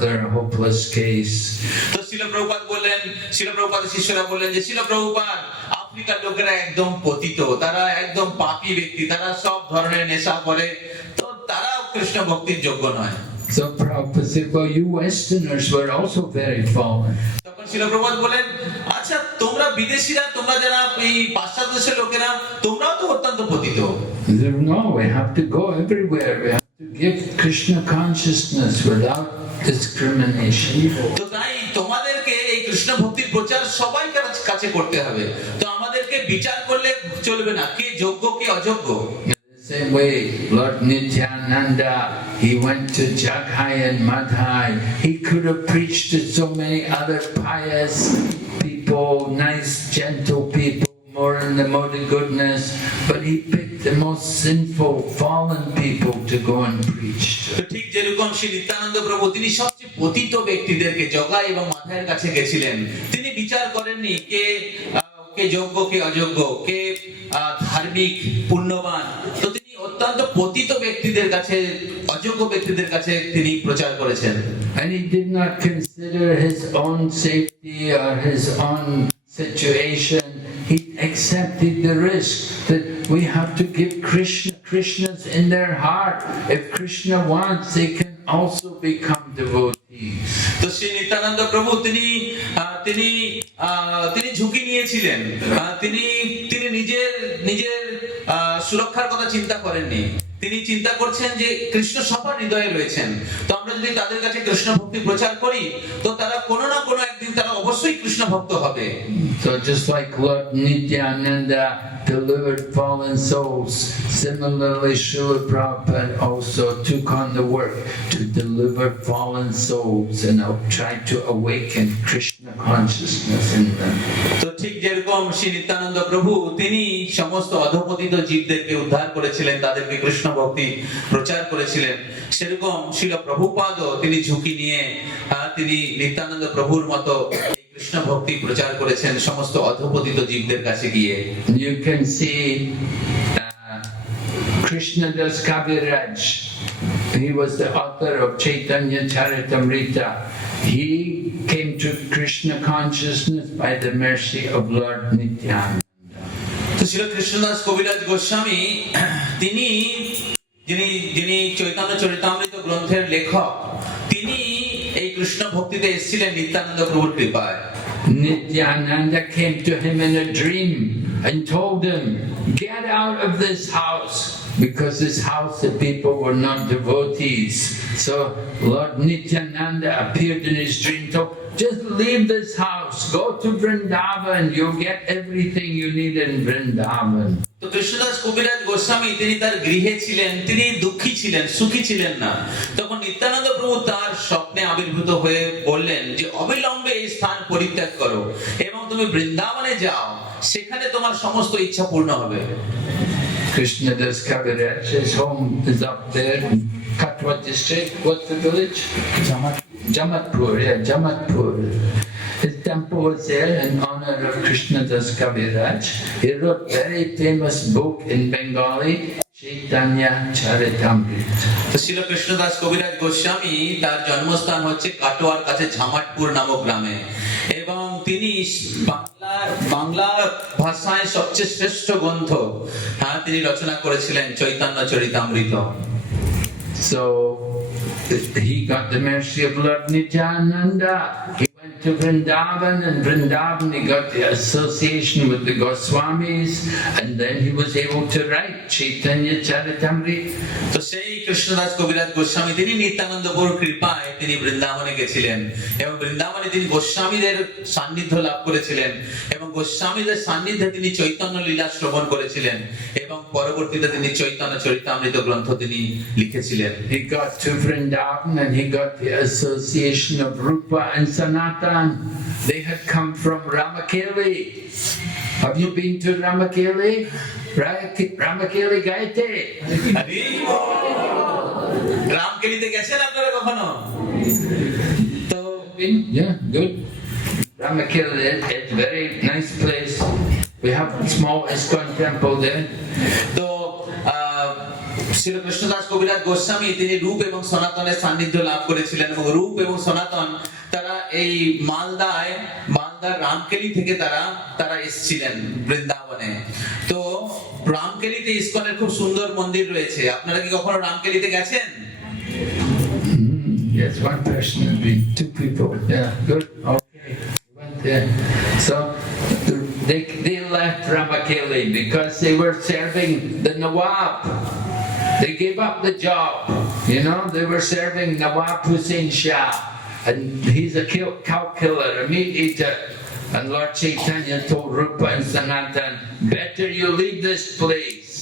they're a hopeless case. তো শিল প্রভুপাদ বললেন, শিল প্রভুপাদের শিষ্যরা বললেন যে শিল প্রভুপাদ, আফ্রিকার লোকেরা একদম পতিত, তারা একদম পাপী ব্যক্তি, তারা সব ধরনের নেশা করে, তো তারা কৃষ্ণ ভক্তির যোগ্য নয়। So Prabhupada said, well, you Westerners were also very fallen. তখন শিল প্রভুপাদ বলেন, আচ্ছা তোমরা বিদেশিরা, তোমরা যারা এই পাশ্চাত্য দেশের লোকেরা, তোমরাও তো অত্যন্ত পতিত। He said, no, we have to go everywhere. We have to give Krishna consciousness without discrimination. তো তাই তোমাদেরকে এই কৃষ্ণ ভক্তির প্রচার সবাই কাছে করতে হবে। তো আমাদেরকে বিচার করলে চলবে না, কে যোগ্য কে অযোগ্য। Same way, Lord Nityananda, he went to Jaghai and Madhai. He could have preached to so many other pious people, nice, gentle people, more in the mode of goodness, but he picked the most sinful, fallen people to go and preach to. তো ঠিক যেরকম শ্রী নিত্যানন্দ প্রভু তিনি সবচেয়ে পতিত ব্যক্তিদেরকে জগাই এবং মাথায়ের কাছে গেছিলেন, তিনি বিচার করেননি কে যোগ্য কে অযোগ্য, কে ধার্মিক পুণ্যবান, তো তিনি অত্যন্ত পতিত ব্যক্তিদের কাছে, অযোগ্য ব্যক্তিদের কাছে তিনি প্রচার করেছেন। And he did not consider his own safety or his own situation. He accepted the risk that we have to give Krishna's in their heart. If Krishna wants, they can also become devotees. তো শ্রী নিত্যানন্দ প্রভু তিনি ঝুঁকি নিয়েছিলেন, তিনি নিজের সুরক্ষার কথা চিন্তা করেননি। তিনি চিন্তা করছেন যে কৃষ্ণ সবার হৃদয়ে রয়েছেন, তো আমরা যদি তাদের কাছে কৃষ্ণ ভক্তি প্রচার করি তো তারা কোনো না কোনো একদিন তারা অবশ্যই কৃষ্ণ ভক্ত হবে। So just like Lord Nityananda delivered fallen souls, similarly Srila Prabhupada also took on the work to deliver fallen souls and try to awaken Krishna consciousness in them. তো ঠিক যেরকম শ্রী নিত্যানন্দ প্রভু তিনি সমস্ত অধঃপতিত জীবদেরকে উদ্ধার করেছিলেন, তাদেরকে কৃষ্ণ ভক্তি প্রচার করেছিলেন, সেরকম শ্রীল প্রভুপাদও তিনি ঝুঁকি নিয়ে তিনি নিত্যানন্দ প্রভুর মতো কৃষ্ণ ভক্তি প্রচার করেছেন সমস্ত অধঃপতিত জীবদের কাছে গিয়ে। You can see Krishnadas Kaviraj. He was the author of Chaitanya Charitamrita. He came to Krishna consciousness by the mercy of Lord Nityananda. তো শ্রী কৃষ্ণদাস কবিরাজ গোস্বামী যিনি চৈতন্য চরিতামৃত গ্রন্থের লেখক, তিনি এই কৃষ্ণ ভক্তিতে এসেছিলেন নিত্যানন্দ প্রভুর কৃপায়। Nityananda came to him in a dream and told him, get out of this house, because this house the people were not devotees. So Lord Nityananda appeared in his dream, told, just leave this house, go to Vrindavan, you'll get everything you need in Vrindavan. তো কৃষ্ণদাস কবিরাজ গোস্বামী তিনি তার গৃহে ছিলেন, তিনি দুঃখী ছিলেন, সুখী ছিলেন না। তখন নিত্যানন্দ প্রভু তার স্বপ্নে আবির্ভূত হয়ে বললেন যে অবিলম্বে এই স্থান পরিত্যাগ করো এবং তুমি বৃন্দাবনে যাও, সেখানে তোমার সমস্ত ইচ্ছা পূর্ণ হবে। Krishnadas Kaviraj, his home is up there in Katwa district. What's the village? Jamatpur, yeah, Jamatpur. His temple was there in honor of Krishnadas Kaviraj. He wrote very famous book in Bengali, Chaitanya Charitamrita. তো শ্রীল কৃষ্ণদাস কবিরাজ গোস্বামী তার জন্মস্থান হচ্ছে কাটোয়ার কাছে ঝামাটপুর নামক গ্রামে, এবং তিনি বাংলা ভাষায় সবচেয়ে শ্রেষ্ঠ গ্রন্থ তিনি রচনা করেছিলেন Chaitanya Charitamrita. So he got the mercy of Lord Nityananda. He went To Vrindavan, and Vrindavan he got the association with the Goswamis, and then he was able to write Chaitanya Charitamrita. তো সেই কৃষ্ণদাস কবিরাজ গোস্বামী তিনি নিত্যানন্দপুর কৃপায় তিনি বৃন্দাবনে গেছিলেন এবং বৃন্দাবনে তিনি গোস্বামীদের সান্নিধ্য লাভ করেছিলেন এবং গোস্বামীদের সান্নিধ্যে তিনি চৈতন্য লীলা শ্রবণ করেছিলেন এবং পরবর্তীতে তিনি চৈতন্য চরিতামৃত গ্রন্থ তিনি লিখেছিলেন। He got to Vrindavan and he got the association of Rupa and Sanatan. They had come from Ramakeli. Have you been to Ramakeli? Ramakeli Gaite? রামকেলিতে গেছেন আপনারা কখনো? তো Yeah, good. Ramakeli, it's a very nice place. We have a small ISKCON temple there. তো শ্রী কৃষ্ণদাস কবিরাজ গোস্বামী তিনি রূপ এবং সনাতনের সান্নিধ্য লাভ করেছিলেন এবং রূপ এবং সনাতন তারা এই মালদার রামকেলি থেকে তারা এসেছিলেন বৃন্দাবনে। তো রামকেলিতে ইসকনের খুব সুন্দর মন্দির রয়েছে। আপনারা কি কখনো রামকেলিতে গেছেন? Yes, one person would be two people. Yeah, good. Okay, went there. So they left Ramakeli because they were serving the Nawab. They gave up the job. You know, they were serving Nawab Hussain Shah, and he's a cow killer, a meat eater. And Lord Chaitanya told Rupa and Sanatan, better you leave this place.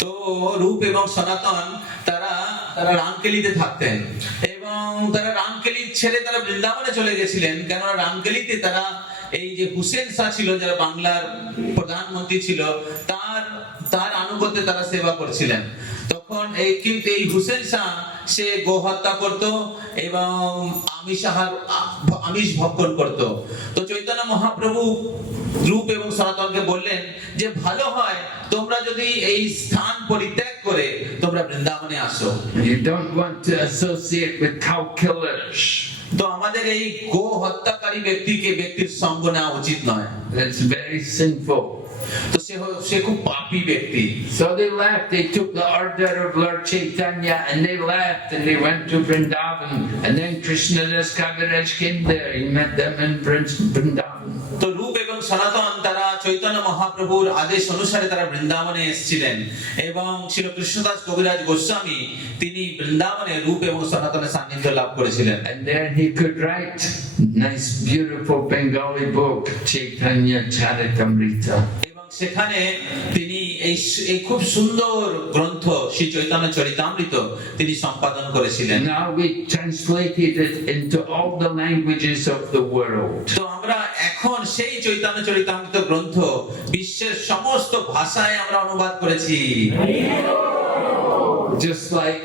তো রূপ এবং সনাতন তারা রামকেলিতে থাকতেন এবং তারা রামকেলি ছেড়ে তারা বৃন্দাবনে চলে গেছিলেন, কেননা রামকেলিতে তারা এই যে হুসেন শাহ ছিল যারা বাংলার প্রধানমন্ত্রী ছিল তার আনুগত্যে তারা সেবা করছিলেন। তখন কিন্তু এই হুসেন শাহ সে গো হত্যা করত এবং আমিষ ভক্ষণ করত। তো চৈতন্য মহাপ্রভু রূপ এবং সনাতনকে বললেন যে ভালো হয় তোমরা যদি এই স্থান পরিত্যাগ করে তোমরা বৃন্দাবনে আসো। You don't want to associate with cow killers. তো আমাদের এই গো হত্যাকারী ব্যক্তির সঙ্গ নেওয়া উচিত নয়। That's very sinful. তো সে খুব পাপী ব্যক্তি। So they left, they took the order of Lord Chaitanya and they left and they went to Vrindavan, and then Krishnadas Kaviraj came there, he met them in Vrindavan. তো রূপ এবং সনাতন তারা চৈতন্য মহাপ্রভুর আদেশ অনুসারে তারা বৃন্দাবনে এসেছিলেন এবং ছিল কৃষ্ণদাস কবিরাজ গোস্বামী তিনি বৃন্দাবনে রূপ এবং সনাতনের সান্নিধ্য লাভ করেছিলেন। And there he could write nice beautiful Bengali book, Chaitanya Charitamrita. সেখানে তিনি এই খুব সুন্দর গ্রন্থ শ্রী চৈতন্য চরিতামৃত তিনি সম্পাদন করেছিলেন। Now we translated it into all the languages of the world. তো আমরা এখন সেই চৈতন্য চরিতামৃত গ্রন্থ বিশ্বের সমস্ত ভাষায় আমরা অনুবাদ করেছি। Just like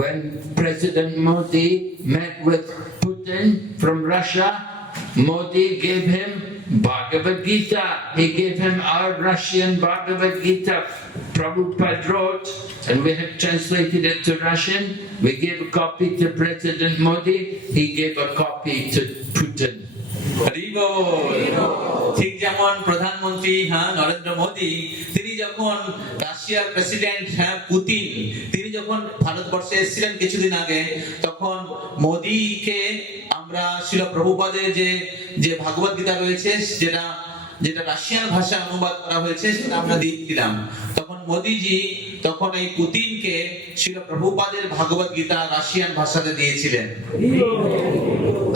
when President Modi met with Putin from Russia, Modi gave him Bhagavad Gita. He gave him our Russian Bhagavad Gita. Prabhupada wrote, and we have translated it to Russian. We gave a copy to President Modi. He gave a copy to Putin. ঠিক যেমন প্রধানমন্ত্রী নরেন্দ্র মোদী তিনি যখন রাশিয়ার president Putin তিনি যখন ভারতবর্ষে এসেছিলেন কিছুদিন আগে, তখন মোদীকে আমরা শিল প্রভুপাদের যে ভাগবত গীতা রয়েছে যেটা রাশিয়ান ভাষায় অনুবাদ করা হয়েছে সেটা আমরা দিয়েছিলাম। তখন মোদীজি তখন এই পুতিনকে শিল প্রভুপাদের ভাগবত গীতা রাশিয়ান ভাষাতে দিয়েছিলেন।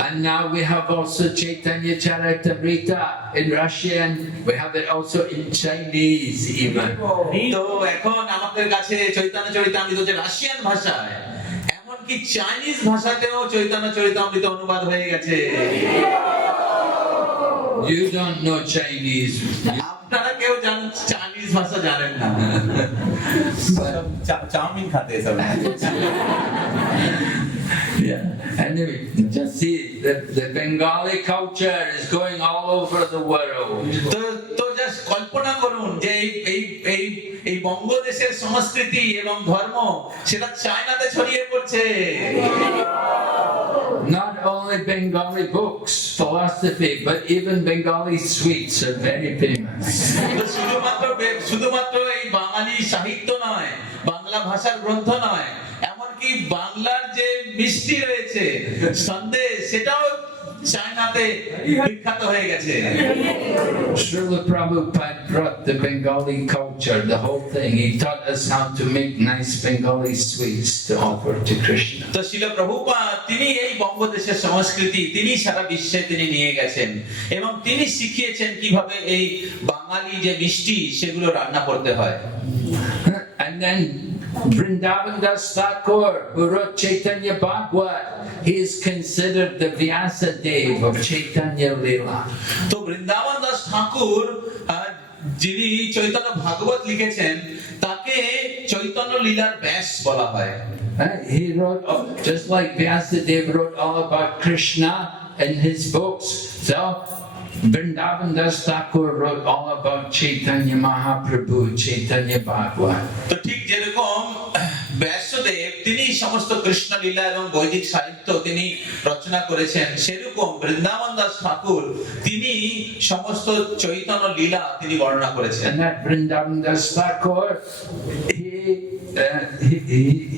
And now we have also Chaitanya Charitamrita in Russian. We have it also in Chinese even. তো এখন আমাদের কাছে চৈতন্য চরিতামৃত যে রাশিয়ান ভাষায়, এমনকি চাইনিজ ভাষাতেও চৈতন্য চরিতামৃত অনুবাদ হয়ে গেছে। You don't know Chinese. আপনারা কেউ চাইনিজ ভাষা জানেন না। চাউমিন খাতে সব। Yeah. Anyway, just see the Bengali culture is going all over the world. তো জাস্ট কল্পনা করুন যে এই বঙ্গদেশের সংস্কৃতি এবং ধর্ম সেটা চায়নাতে ছড়িয়ে পড়ছে। Not only Bengali books, philosophy, but even Bengali sweets are very famous. তো শুধুমাত্র এই বাঙালি সাহিত্য নয়, বাংলা ভাষার গ্রন্থ নয়, এমনকি বাংলার যে মিষ্টি রয়েছে সন্দেশ সেটাও চায়নাতে বিখ্যাত হয়ে গেছে। Srila Prabhupada brought the Bengali culture, the whole thing. He taught us how to make nice Bengali sweets to offer to Krishna. তো শিল প্রভুপাদ তিনি এই বঙ্গদেশের সংস্কৃতি তিনি সারা বিশ্বে তিনি নিয়ে গেছেন এবং তিনি শিখিয়েছেন কিভাবে এই বাঙালি যে মিষ্টি সেগুলো রান্না করতে হয়। And then Vrindavan Das Thakur, who wrote Chaitanya Bhagavad, he is considered the Vyasadeva of Chaitanya Leela. তো বৃন্দাবন দাস ঠাকুর যিনি চৈতন্য ভাগবত লিখেছেন তাকে চৈতন্য লীলার ব্যাস বলা হয়। He wrote, just like Vyasadeva wrote all about Krishna in his books, so Vrindavan Das Thakur wrote all about Chaitanya Mahaprabhu, Chaitanya Bhagavad. তো ঠিক যেরকম ব্যাসদেব তিনি সমস্ত কৃষ্ণ লীলা এবং বৈদিক সাহিত্য তিনি রচনা করেছেন, সেরকম বৃন্দাবন দাস ঠাকুর তিনি সমস্ত চৈতন্য লীলা তিনি বর্ণনা করেছেন। And that Vrindavan Das Thakur,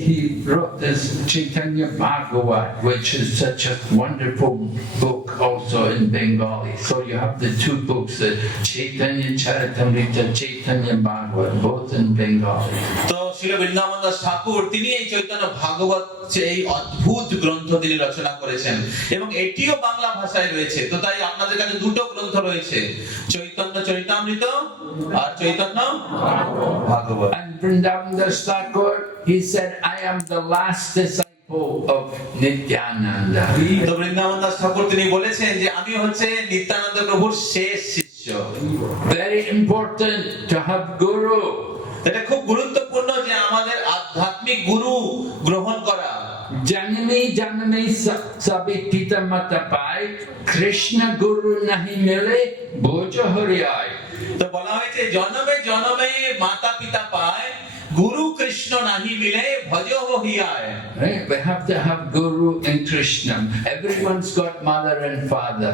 he wrote this Chaitanya Bhagavad, which is such a wonderful book also in Bengali. So you have the two books, the Chaitanya Charitamrita, Chaitanya Bhagavad, both in Bengali. তো শ্রী বৃন্দাবন দাস ঠাকুর তিনি এই চৈতন্য ভাগবত এই অদ্ভুত গ্রন্থ তিনি রচনা করেছেন এবং এটিও বাংলা ভাষায় রয়েছে। তো তাই আপনাদের কাছে দুটো গ্রন্থ রয়েছে, চৈতন্য চরিতামৃত আর চৈতন্য ভাগবত। And Vrindavan Das Thakur, he said, I am the last disciple of Nityananda. তো বৃন্দাবন দাস ঠাকুর তিনি বলেছেন যে আমি হচ্ছে নিত্যানন্দ প্রভুর শেষ শিষ্য। Very important to have guru. এটা খুব গুরুত্বপূর্ণ যে আমাদের আধ্যাত্মিক গুরু গ্রহণ করা। Janami janami sabi pita mata pai, Krishna guru nahi mile, bojo hariyai. তো বলা হয়েছে জন্মে জন্মে মাতা পিতা পায়, গুরু কৃষ্ণ নাহি মিলে ভজ হিয়ায়। Right? We have to have guru in Krishna. Everyone's got mother and father.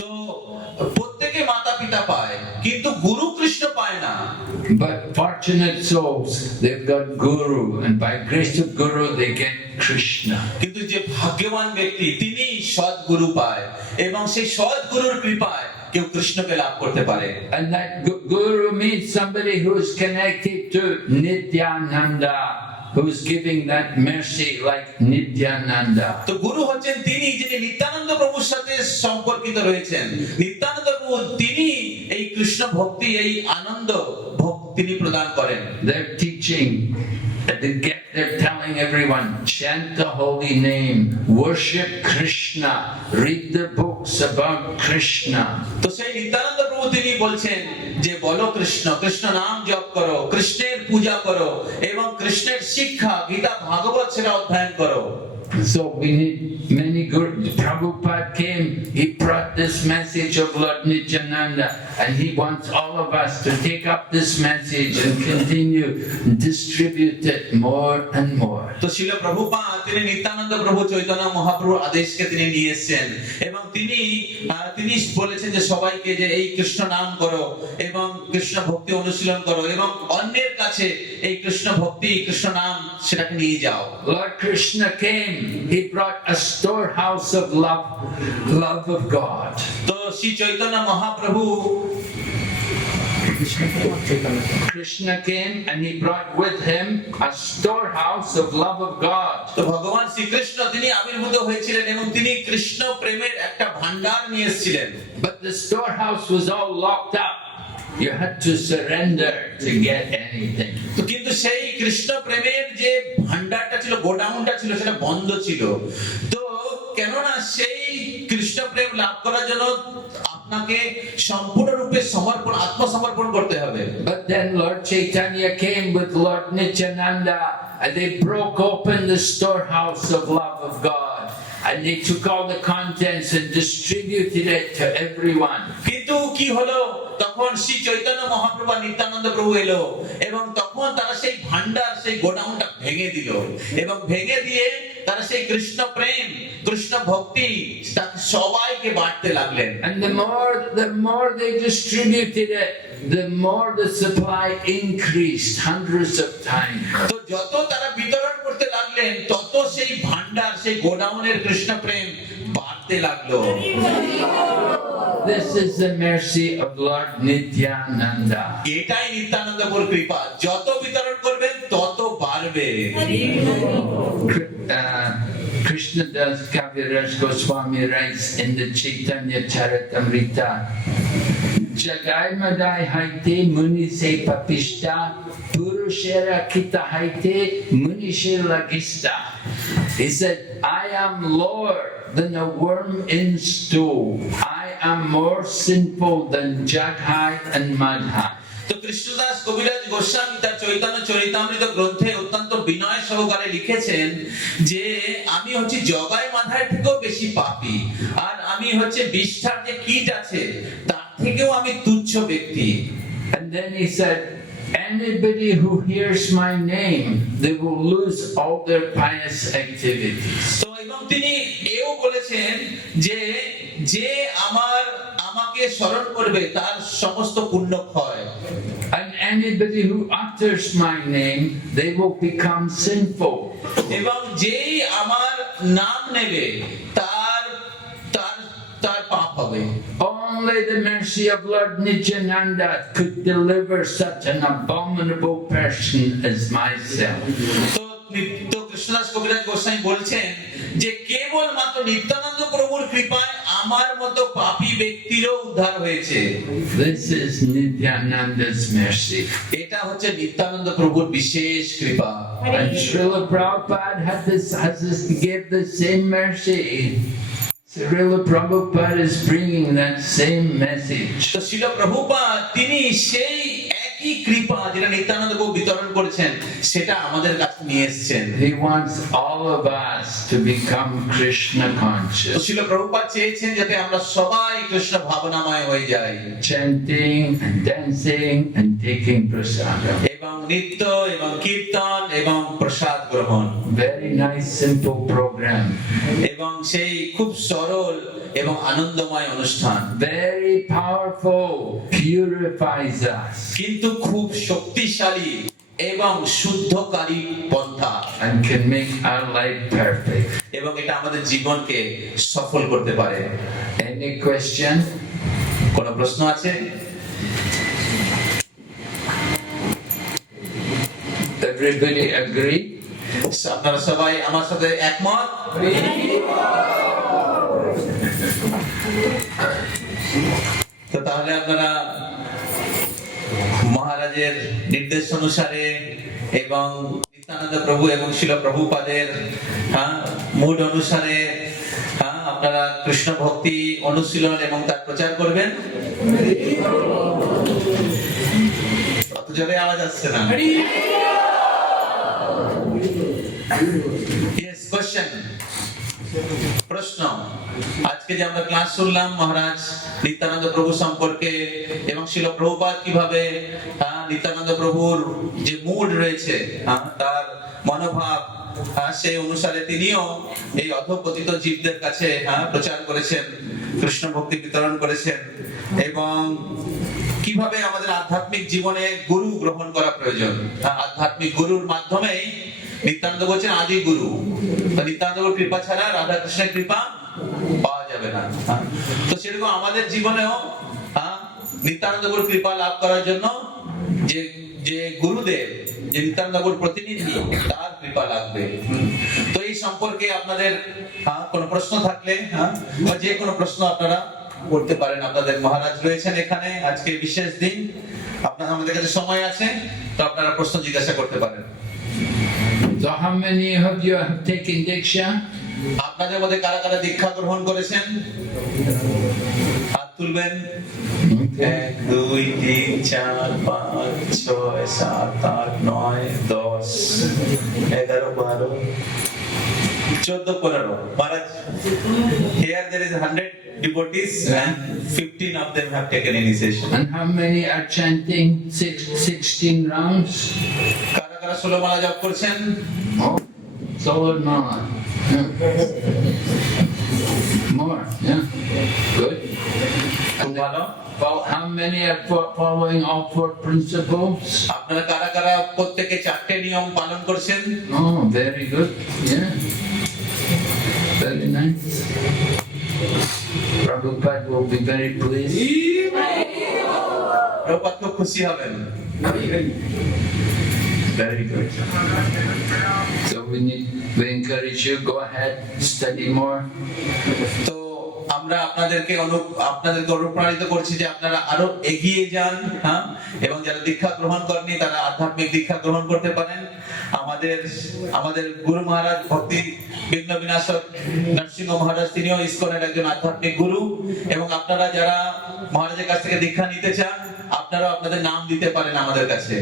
তো প্রত্যেকে মাতা পিতা পায় কিন্তু গুরু কৃষ্ণ পায় না। But fortunate souls, they've got guru, and by grace of guru they get Krishna. কিন্তু যে ভাগ্যবান ব্যক্তি তিনি সদ্গুরু পায় এবং সেই সদ্গুরুর কৃপায় কেউ কৃষ্ণকে লাভ করতে পারে। And that guru means somebody who is connected to Nityananda, who is giving that mercy like Nityananda. তো গুরু হচ্ছেন তিনি যিনি নিত্যানন্দ প্রভুর সাথে সম্পর্কিত রয়েছেন। নিত্যানন্দ প্রভু তিনি এই কৃষ্ণ ভক্তি এই আনন্দ তিনি প্রদান করেন। They're teaching, they're telling everyone, chant the holy name, worship Krishna, read the books about Krishna. তো সেই নিত্যানন্দ প্রভু তিনি বলছেন যে বলো কৃষ্ণ, কৃষ্ণ নাম জপ করো, কৃষ্ণের পূজা করো এবং কৃষ্ণের শিক্ষা গীতা ভাগবত সেটা অধ্যয়ন করো। So we need many gurus. Prabhupada came, he brought this message of Lord Nityananda, and he wants all of us to take up this message and continue and distribute it more and more. তো শিল প্রভুপাদ তিনি নিত্যানন্দ প্রভু চৈতন্য মহাপ্রভুর আদেশকে তিনি নিয়ে এসেছেন এবং তিনি বলেছেন যে সবাইকে যে এই কৃষ্ণ নাম করো এবং কৃষ্ণ ভক্তি অনুশীলন করো এবং অন্যের কাছে এই কৃষ্ণ ভক্তি কৃষ্ণ নাম সেটাকে নিয়ে যাও। Lord Krishna came, he brought a storehouse of love of God. তো Shri Chaitanya Mahaprabhu Krishna came and he brought with him a storehouse of love of God. তো ভগবান শ্রীকৃষ্ণ তিনি আবির্ভূত হয়েছিলেন এবং তিনি কৃষ্ণ প্রেমের একটা ভান্ডার নিয়ে এসেছিলেন। But the storehouse was all locked up. You had to surrender to get anything. তো কিন্তু সেই কৃষ্ণ প্রেমের যে ভান্ডারটা ছিল, গোডাউনটা ছিল, সেটা বন্ধ ছিল। তো কেননা সেই কৃষ্ণ প্রেম লাভ করার জন্য আপনাকে সম্পূর্ণরূপে আত্মসমর্পণ করতে হবে। But then Lord Chaitanya came with Lord Nityananda and they broke open the storehouse of love of God. And they took all the contents and distributed it to everyone. কিন্তু কি হলো, তখন শ্রী চৈতন্য মহাপ্রভু নিত্যানন্দ প্রভু এলো এবং তখন তারা সেই ভান্ডার সেই গোডাউনটা ভেঙে দিল এবং ভেঙে দিয়ে তারা সেই কৃষ্ণ প্রেম কৃষ্ণ ভক্তি তাকে সবাইকে বাঁটতে লাগলেন। And the more they distributed it, the more the supply increased hundreds of times. তো যত তারা বিতরণ করতে লাগলেন তত সেই ভান্ডার সেই গোডাউনের কৃষ্ণ প্রেম বাড়তে বাড়তে লাগলো। This is the mercy of Lord Nityananda. এটাই নিত্যানন্দপুর কৃপা, যত বিতরণ করবেন তত বাড়বে। Krishnadas Kaviraj Goswami writes in the Chaitanya Charitamrita, Jagai Madai Haite Muni Se Papishta Purushera Kita Haite Munishir Lagista. He said, I am Lord than a worm in stool. I am more sinful than Jaghai and Madhai. তো কৃষ্ণদাস কবিরাজ গোস্বামী তার চৈতন্য চরিতামৃত গ্রন্থে অত্যন্ত বিনয় সহকারে লিখেছেন যে আমি হচ্ছে জগাই মাধার থেকেও বেশি পাপী, আর আমি হচ্ছে বিষ্ঠার যে কীট আছে তার থেকেও আমি তুচ্ছ ব্যক্তি। And then he said, anybody who hears my name, they will lose all their pious activities. তো এবং তিনি এও বলেছেন যে যে আমাকে স্মরণ করবে তার সমস্ত পুণ্য ক্ষয়। And anybody who utters my name, they will become sinful. এবং যেই আমার নাম নেবে তার তার তার পাপ হবে। Only the mercy of Lord Nityananda could deliver such an abominable person as myself. তো কৃষ্ণদাস কবিরাজ গোস্বামী বলছেন যে কেবল মাত্র নিত্যানন্দ প্রভুর কৃপায় আমার মতো পাপী ব্যক্তিরও উদ্ধার হয়েছে। This is Nityananda's mercy. এটা হচ্ছে নিত্যানন্দ প্রভুর বিশেষ কৃপা। And Srila Prabhupada gave the same mercy. Srila Prabhupada is bringing that same message. তো শিল প্রভুপাদ তিনি সেই একই কৃপা যেটা নিত্যানন্দ প্রভু বিতরণ করেছেন সেটা আমাদের কাছে নিয়ে এসেছেন। He wants all of us to become Krishna তো conscious. শিল প্রভুপাদ চেয়েছেন যাতে আমরা সবাই কৃষ্ণ ভাবনাময় হয়ে যাই, Chanting and dancing and taking prasadam. এবং নৃত্য এবং কীর্তন এবং প্রসাদ গ্রহণ। Very nice simple program. এবং সেই খুব সরল এবং আনন্দময় অনুষ্ঠান, Very powerful, purifies us কিন্তু খুব শক্তিশালী এবং শুদ্ধকারী পন্থা, and can make our life perfect. এবং এটা আমাদের জীবনকে সফল করতে পারে। Any question? কোনো প্রশ্ন আছে? Everybody agree? আপনারা সবাই আমার সাথে একমত? তো তাহলে আপনারা মহারাজের নির্দেশ অনুসারে এবং নিত্যানন্দ প্রভু এবং শিল প্রভুপাদের মুড অনুসারে আপনারা কৃষ্ণ ভক্তি অনুশীলন এবং তার প্রচার করবেন। অত জোরে আওয়াজ আসছে না। Yes, question. প্রশ্ন। আজকে যে আমরা ক্লাস শুনলাম মহারাজ নিত্যানন্দ প্রভু সম্পর্কে এবং শিল প্রভুপাদ কিভাবে নিত্যানন্দ প্রভুর যে মুড রয়েছে তার মনোভাব সেই অনুসারে তিনিও এই অধঃপতিত জীবদের কাছে প্রচার করেছেন, কৃষ্ণ ভক্তি বিতরণ করেছেন, এবং কিভাবে আমাদের আধ্যাত্মিক জীবনে গুরু গ্রহণ করা প্রয়োজন। আধ্যাত্মিক গুরুর মাধ্যমেই নিত্যানন্দ বলছেন আদি গুরু, নিত্যানন্দের কৃপা ছাড়া রাধা কৃষ্ণের কৃপা পাওয়া যাবে না। তো সেরকম আমাদের জীবনেও নিত্যানন্দের কৃপা লাভ করার জন্য যে গুরুদেব, যে নিত্যানন্দের প্রতিনিধি, তার কৃপা লাগবে। তো এই সম্পর্কে আপনাদের কোনো প্রশ্ন থাকলে বা যে কোনো প্রশ্ন আপনারা করতে পারেন। আপনাদের মহারাজ রয়েছেন এখানে, আজকে বিশেষ দিন, আপনারা আমাদের কাছে সময় আছে, তো আপনারা প্রশ্ন জিজ্ঞাসা করতে পারেন। So how many of you have taken Diksha? আপনাদের মধ্যে কারা কারা দীক্ষা গ্রহণ করেছেন হাত তুলবেন। 1 2 3 4 5 6 7 8 9 10 11 12 14 15 Maharaj, here there is 100 devotees and 15 of them have taken initiation. And how many are chanting 16 rounds? কারা কারা 16 মালা জপ করছেন? Oh, Solar Mala. Yeah. More, yeah. Good. খুব ভালো। How many are following all 4 principles? আপনারা কারা কারা প্রত্যেকে 4টে নিয়ম পালন করছেন? Oh, very good. Yeah. Very nice. Prabhupada will be very pleased. Prabhupada খুব খুশি হবেন। Very good. So we encourage you, go ahead, study more. তো আমরা আপনাদেরকে অনুপ্রাণিত করছি যে আপনারা আরো এগিয়ে যান, হ্যাঁ, এবং যারা দীক্ষা গ্রহণ করেনি তারা আধ্যাত্মিক দীক্ষা গ্রহণ করতে পারেন। আমাদের গুরু মহারাজ ভক্তি বিঘ্ন বিনাশক নরসিংহ মহারাজ, তিনিও ইসকনের একজন আধ্যাত্মিক গুরু, এবং আপনারা যারা মহারাজের কাছ থেকে দীক্ষা নিতে চান আপনারা আপনাদের নাম দিতে পারেন আমাদের কাছে।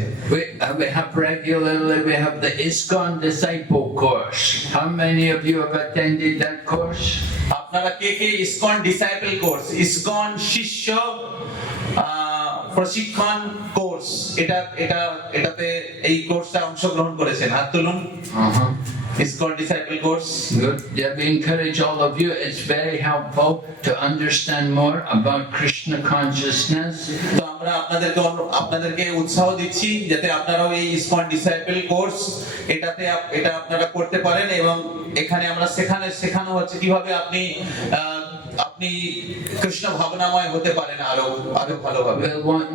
We have regularly, we have the ISKCON disciple course. How many of you have attended that course? আপনারা কে কে ইসকন ডিসাইপল কোর্স, ইসকন শিষ্য প্রশিক্ষণ কোর্স, এটাতে এই কোর্সটা অংশগ্রহণ করেছেন? হাত তুলুন। ISKCON disciple course. Good. Yeah, we encourage all of you. It's very helpful to understand more about Krishna consciousness. তো আমরা আপনাদেরকে উৎসাহ দিচ্ছি যাতে আপনারাও এই ইসকন ডিসাইপল কোর্স এটা আপনারা করতে পারেন, এবং এখানে আমরা শেখানো হচ্ছে কিভাবে আপনি কৃষ্ণ ভাবনাময় হতে পারেন আরো ভালোভাবে।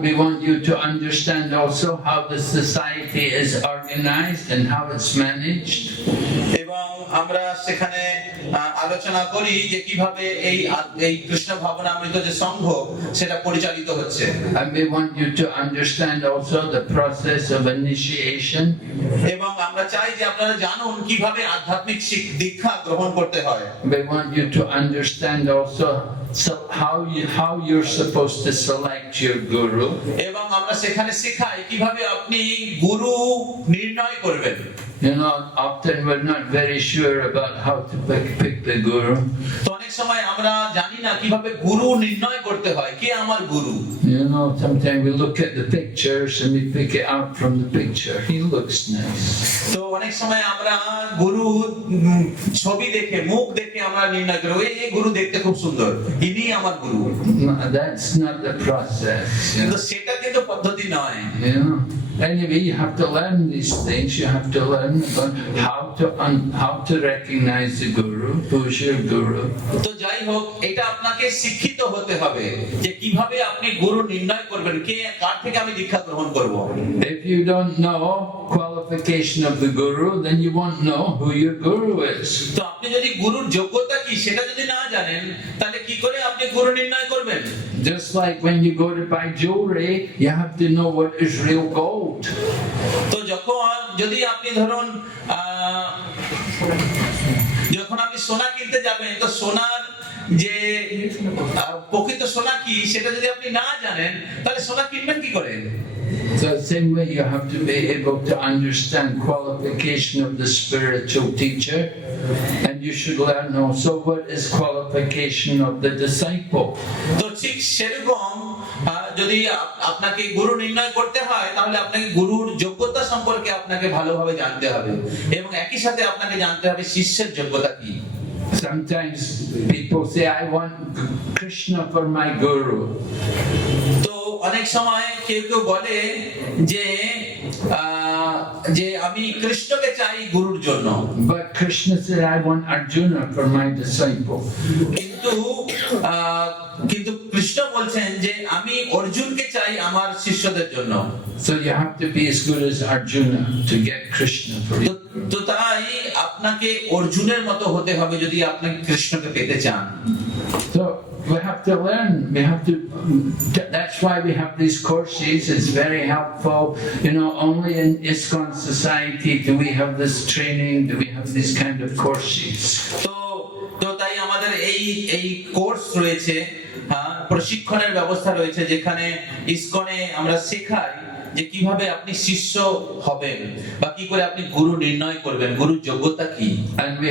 We want you to understand also how the society is organized and how it's managed. এবং আমরা সেখানে আলোচনা করি যে কিভাবে এই কৃষ্ণ ভাবনামৃত যে সংঘ সেটা পরিচালিত হচ্ছে। And we want you to understand also the process of initiation. এবং আমরা চাই যে আপনারা জানুন কিভাবে আধ্যাত্মিক দীক্ষা গ্রহণ করতে হয়। We want you to understand also how you're supposed to select your guru. এবং আমরা সেখানে শেখাই কিভাবে আপনি গুরু নির্ণয় করবেন। You know, often we're not very sure about how to pick the guru. তো অনেক সময় আমরা জানি না কিভাবে গুরু নির্ণয় করতে হয়, কে আমার গুরু। You know, sometimes we look at the pictures and we pick it out from the picture. He looks nice. তো অনেক সময় আমরা গুরু ছবি দেখে, মুখ দেখে আমরা নির্ণয় করি, এই গুরু দেখতে খুব সুন্দর, ইনি আমার গুরু। No, that's not the process. কিন্তু সেটা কিন্তু পদ্ধতি নয়। You know, anyway, you have to learn these things. You have to learn about how to recognize the guru. Who's your guru? তো যাই হোক, এটা আপনাকে শিক্ষিত হতে হবে যে কিভাবে আপনি গুরু নির্ণয় করবেন, কার থেকে আমি দীক্ষা গ্রহণ করব। If you don't know qualification of the guru, then you won't know who your guru is. তো আপনি যদি গুরুর যোগ্যতা কি সেটা যদি না জানেন তাহলে কি করে আপনি গুরু নির্ণয় করবেন? Just like when you go to buy jewelry, you have to know what is real gold. তো যদি আপনি ধরুন যখন আপনি সোনা কিনতে যাবেন, তো সোনার যে প্রকৃত সোনা কি সেটা যদি আপনি না জানেন তাহলে সোনা কিনবেন কি করে? So the same way you have to be able to understand qualification of the spiritual teacher, and you should learn also what is qualification of the disciple. তো ঠিক সেরকম যদি আপনাকে গুরু নির্ণয় করতে হয় তাহলে আপনাকে গুরুর যোগ্যতা সম্পর্কে আপনাকে ভালোভাবে জানতে হবে, এবং একই সাথে আপনাকে জানতে হবে শিষ্যের যোগ্যতা কি। Sometimes people say, I want Krishna for my guru. তো অনেক সময় কেউ বলে যে আমি কৃষ্ণকে চাই গুরুর জন্য, But Krishna said, I want Arjuna for my disciple. কিন্তু কৃষ্ণ বলছেন যে আমি অর্জুনকে চাই আমার শিষ্যদের জন্য। So you have to be as good as Arjuna to get Krishna for you. তো তাই আপনাকে অর্জুনের মতো হতে হবে যদি আপনি কৃষ্ণকে পেতে চান। So we have to learn. That's why we have these courses. It's very helpful. You know, only in ISKCON society do we have this training, do we have these kind of courses. তো তাই আমাদের এই course রয়েছে, প্রশিক্ষণের ব্যবস্থা রয়েছে যেখানে ইসকনে আমরা শেখাই যে কিভাবে আপনি শিষ্য হবেন বা কি করে আপনি গুরু নির্ণয় করবেন, গুরুর যোগ্যতা কি। And we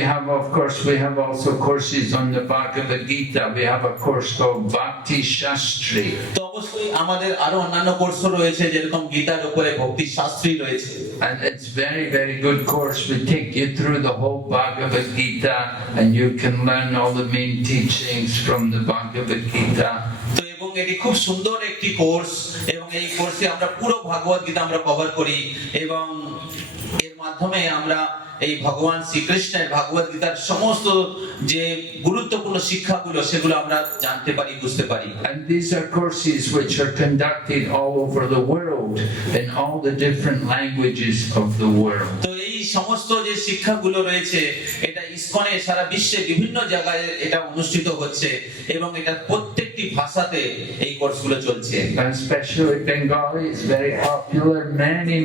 have also courses on the Bhagavad Gita. We have a course called Bhakti Shastri. তো অবশ্যই আমাদের আরো অন্যান্য কোর্সও রয়েছে, যেরকম গীতার উপরে ভক্তি শাস্ত্রী রয়েছে। And it's very, very good course. We take you through the whole Bhagavad Gita and you can learn all the main teachings from the Bhagavad Gita. তো এবং এটি খুব সুন্দর একটি কোর্স, এবং এই কোর্সে আমরা পুরো ভাগবত গীতা আমরা কভার করি, এবং এর মাধ্যমে আমরা এই ভগবান শ্রীকৃষ্ণের ভগবত গীতার সমস্ত যে গুরুত্বপূর্ণ শিক্ষাগুলো সেগুলো আমরা জানতে পারি, বুঝতে পারি। And these are courses which are conducted all over the world in all the different languages of the world. তো এই সমস্ত যে শিক্ষাগুলো রয়েছে এটা ইসকনে সারা বিশ্বে বিভিন্ন জায়গায় এটা অনুষ্ঠিত হচ্ছে এবং এটা প্রত্যেকটি ভাষাতে এই কোর্সগুলো চলছে। And especially Bengali is very popular. Many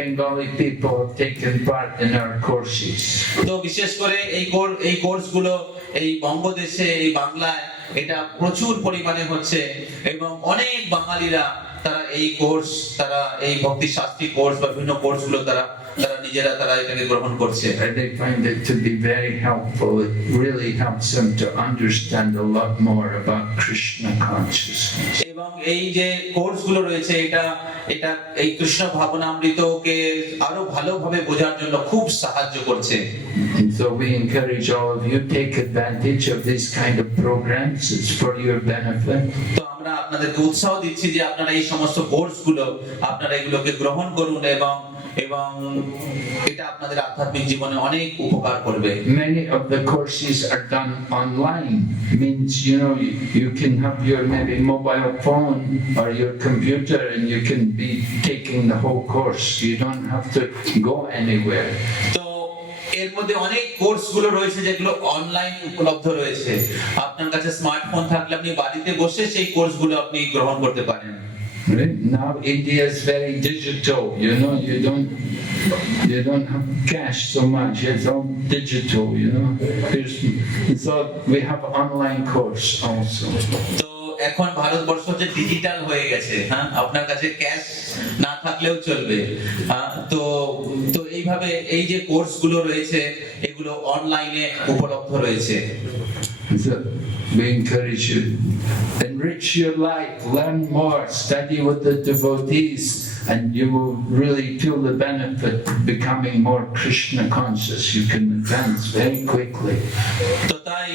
Bengali people have taken part in our courses. তো বিশেষ করে এই কোর্সগুলো এই বঙ্গদেশে এই বাংলায় এটা প্রচুর পরিমাণে হচ্ছে এবং অনেক বাঙালিরা তারা এই ভক্তি শাস্ত্রী কোর্স বা বিভিন্ন কোর্সগুলো তারা নিজেরা এটাকে গ্রহণ করছে। And they find it to be very helpful. It really helps them to understand a lot more about Krishna consciousness. এবং এই যে কোর্সগুলো রয়েছে এটা এই কৃষ্ণ ভাবনামৃতকে আরো ভালোভাবে বোঝার জন্য খুব সাহায্য করছে। And so we encourage all of you take advantage of these kind of programs. It's for your benefit. তো আমরা আপনাদেরকে উৎসাহ দিচ্ছি যে আপনারা এই সমস্ত কোর্সগুলো আপনারা এগুলোকে গ্রহণ করুন এবং এটা আপনাদের আধ্যাত্মিক জীবনে অনেক উপকার করবে। Many of the courses are done online. Means you can have your maybe mobile phone or your computer and you can be taking the whole course. You don't have to go anywhere. তো এর মধ্যে অনেক কোর্সগুলো রয়েছে যেগুলো online উপলব্ধ রয়েছে। আপনার কাছে স্মার্টফোন থাকলে আপনি বাড়িতে বসে সেই কোর্সগুলো আপনি গ্রহণ করতে পারেন। Right? Now India is very digital. You don't have cash so much. It's all digital. So we have online course also. তো এখন ভারতবর্ষ যে ডিজিটাল হয়ে গেছে, হ্যাঁ, আপনার কাছে ক্যাশ না থাকলেও চলবে। তো এইভাবে এই যে কোর্সগুলো রয়েছে এগুলো অনলাইনে উপলব্ধ রয়েছে। So we encourage you, enrich your life, learn more, study with the devotees, and you will really feel the benefit of becoming more Krishna conscious. You can advance very quickly. তো তাই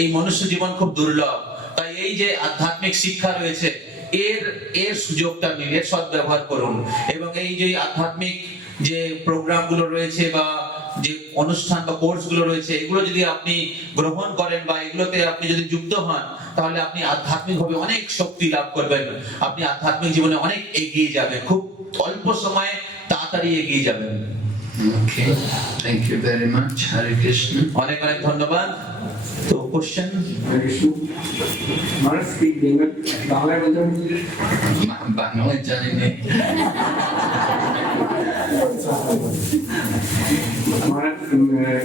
এই মনুষ্য জীবন খুব দুর্লভ। তাই এই যে আধ্যাত্মিক শিক্ষা রয়েছে এর সুযোগটা নিন, এর সদ্ব্যবহার করুন এবং এই যে আধ্যাত্মিক যে প্রোগ্রামগুলো রয়েছে বা যে অনুষ্ঠান বা কোর্সগুলো রয়েছে এগুলো যদি আপনি গ্রহণ করেন বা এগুলোতে আপনি যদি যুক্ত হন তাহলে আপনি আধ্যাত্মিকভাবে অনেক শক্তি লাভ করবেন। আপনি আধ্যাত্মিক জীবনে অনেক এগিয়ে যাবেন, খুব অল্প সময়ে তাড়াতাড়ি এগিয়ে যাবেন। Okay, thank you very much. Hare Krishna. অনেক ধন্যবাদ। তো question Mara speak Bengal. Bangla বলতে Bangalore জানি না। Mara,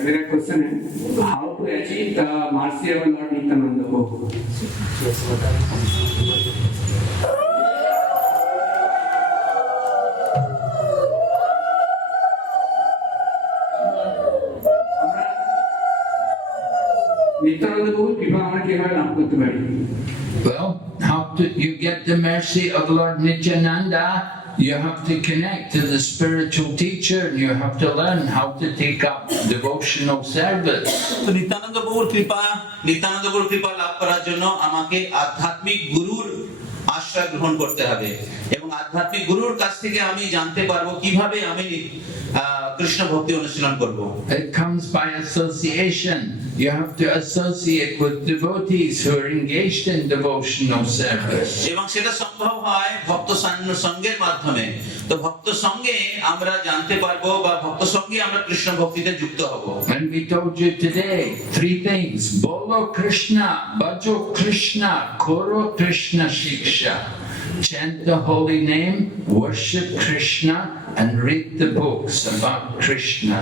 मेरा क्वेश्चन है how to achieve the mercy of Lord Nityananda Prabhu. Nityananda প্রভুর কৃপা আমরা কিভাবে লাভ করতে পারি? Well, how do you get the mercy of Lord Nityananda? You have to connect to the spiritual teacher and you have to learn how to take up devotional service. তো নিত্যানন্দ প্রভুর কৃপা লাভ করার জন্য আমাকে আধ্যাত্মিক গুরুর আশ্রয় গ্রহণ করতে হবে এবং আধ্যাত্মিক গুরুর কাছ থেকে আমি জানতে পারবো কিভাবে আমি কৃষ্ণ ভক্তি অনুশীলন করব। It comes by association. You have to associate with devotees who are engaged in devotional service. এবং সেটা সম্ভব হয় ভক্ত সঙ্গের মাধ্যমে। তো ভক্ত সঙ্গে আমরা জানতে পারবো বা ভক্ত সঙ্গে আমরা কৃষ্ণ ভক্তিতে যুক্ত হব। And we told you today 3 things: Bolo Krishna, Bhajo Krishna, Koro Krishna Shiksha. Chant the holy name, worship Krishna, and read the books about Krishna.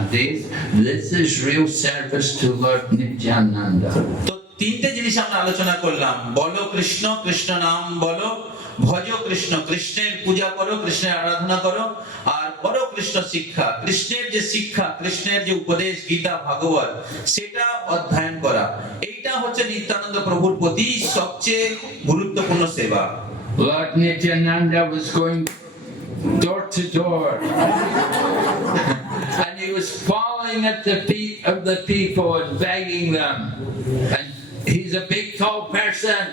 This is real service to Lord Nityananda. তো 3টে জিনিস আমরা আলোচনা করলাম। বলো কৃষ্ণ, কৃষ্ণ নাম বলো, ভজ কৃষ্ণ, কৃষ্ণের পূজা করো, কৃষ্ণের আরাধনা করো, আর করো কৃষ্ণ শিক্ষা, কৃষ্ণের যে শিক্ষা, কৃষ্ণের যে উপদেশ গীতা ভাগবত সেটা অধ্যয়ন করা। এইটা হচ্ছে নিত্যানন্দ প্রভুর প্রতি সবচেয়ে গুরুত্বপূর্ণ সেবা। Lord Nityananda was going door to door and he was falling at the feet of the people and begging them. And he's a big tall person,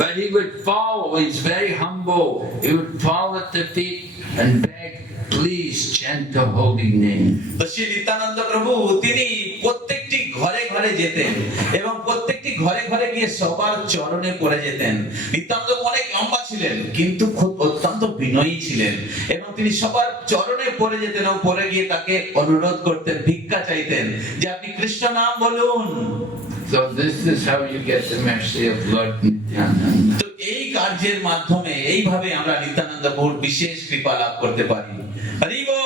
but he would fall. He's very humble. He would fall at the feet and beg please chant the holy name. তো শ্রী নিত্যানন্দ প্রভু তিনি প্রত্যেকটি ঘরে ঘরে যেতেন এবং প্রত্যেকটি ঘরে ঘরে গিয়ে সবার চরণে পড়ে যেতেন। নিত্যানন্দ অনেক লম্বা ছিলেন কিন্তু খুব অত্যন্ত বিনয়ী ছিলেন এবং তিনি সবার চরণে পড়ে যেতেন এবং পড়ে গিয়ে তাকে অনুরোধ করতেন, ভিক্ষা চাইতেন যে আপনি কৃষ্ণ নাম বলুন। So this is how you get the mercy of Lord Nityananda. তো এই কার্যের মাধ্যমে এইভাবে আমরা নিত্যানন্দ প্রভুর বিশেষ কৃপা লাভ করতে পারি। হরি বল।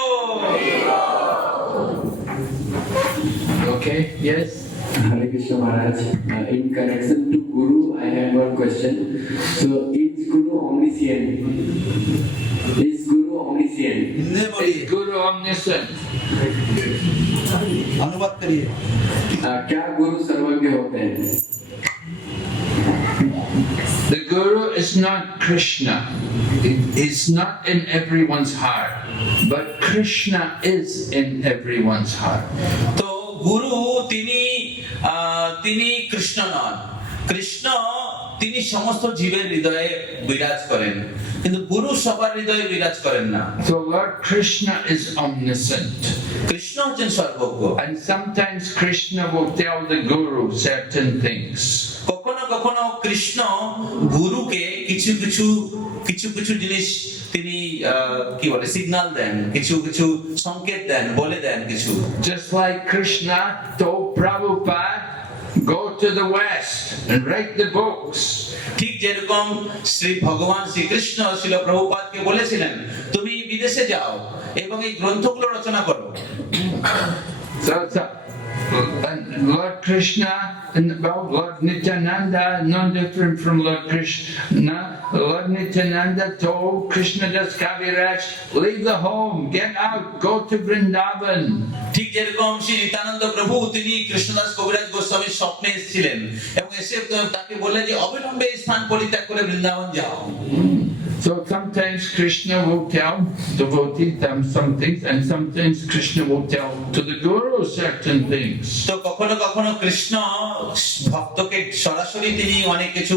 Okay, yes? Hare Krishna Maharaj. In connection to Guru, I have one question. So, is Guru omniscient? Is Guru omniscient? Is Guru omniscient? अनुवाद करिए। क्या गुरु सर्वज्ञ होते हैं? The Guru is not Krishna. It's not in everyone's heart. But Krishna is in everyone's heart. তো গুরু তিনি তিনি কৃষ্ণ নন। কৃষ্ণ তিনি সমস্ত জীবের হৃদয়ে বিরাজ করেন, কিন্তু গুরু সবার হৃদয়ে বিরাজ করেন না। So Lord Krishna is omniscient. Krishna হচ্ছেন সর্বজ্ঞ। And sometimes Krishna will tell the Guru certain things. কখনো কখনো কৃষ্ণ গুরুকে কিছু কিছু জিনিস তিনি কি বলে সিগন্যাল দেন, কিছু কিছু সংকেত দেন, বলে দেন কিছু। Just like Krishna told Prabhupada, go to the West and write the books. ঠিক যেরকম শ্রী ভগবান শ্রীকৃষ্ণ ছিল প্রভুপাদকে বলেছিলেন তুমি বিদেশে যাও এবং এই গ্রন্থগুলো রচনা করো। And Lord Krishna and Lord Nityananda, no different from Lord Krishna. Lord Nityananda told Krishna Das Kaviraj, leave the home, get out, go to Vrindavan. ঠিক যেরকম শ্রী নিত্যানন্দ প্রভু তিনি কৃষ্ণদাস কবিরাজ গোস্বামীর স্বপ্নে এসেছিলেন এবং এসে তাকে বললেন যে অবিলম্বে এই স্থান পরিত্যাগ করে বৃন্দাবন যাও। So sometimes Krishna will tell devotees some things, and sometimes Krishna will tell to the Guru certain things. তো কখনো কখনো কৃষ্ণ ভক্তকে সরাসরি তিনি অনেক কিছু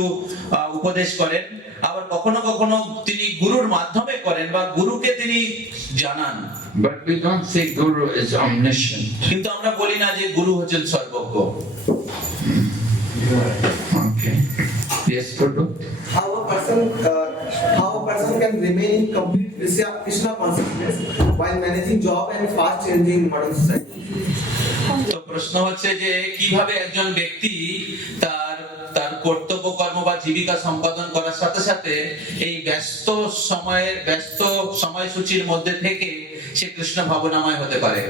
উপদেশ করেন, আবার কখনো কখনো তিনি গুরুর মাধ্যমে করেন বা গুরুকে তিনি জানান। But we don't say Guru is omniscient. কিন্তু আমরা বলি না যে গুরু হচ্ছেন সর্বজ্ঞ। Okay. Yes, Prabhu? How a person can remain in complete Krishna consciousness while managing job and fast changing modern society? তো প্রশ্ন হচ্ছে যে কিভাবে একজন ব্যক্তি তার তার কর্তব্য কর্ম বা জীবিকা সম্পাদন করার সাথে সাথে এই ব্যস্ত সময়সূচির মধ্যে থেকে সে কৃষ্ণ ভাবনাময় হতে পারে।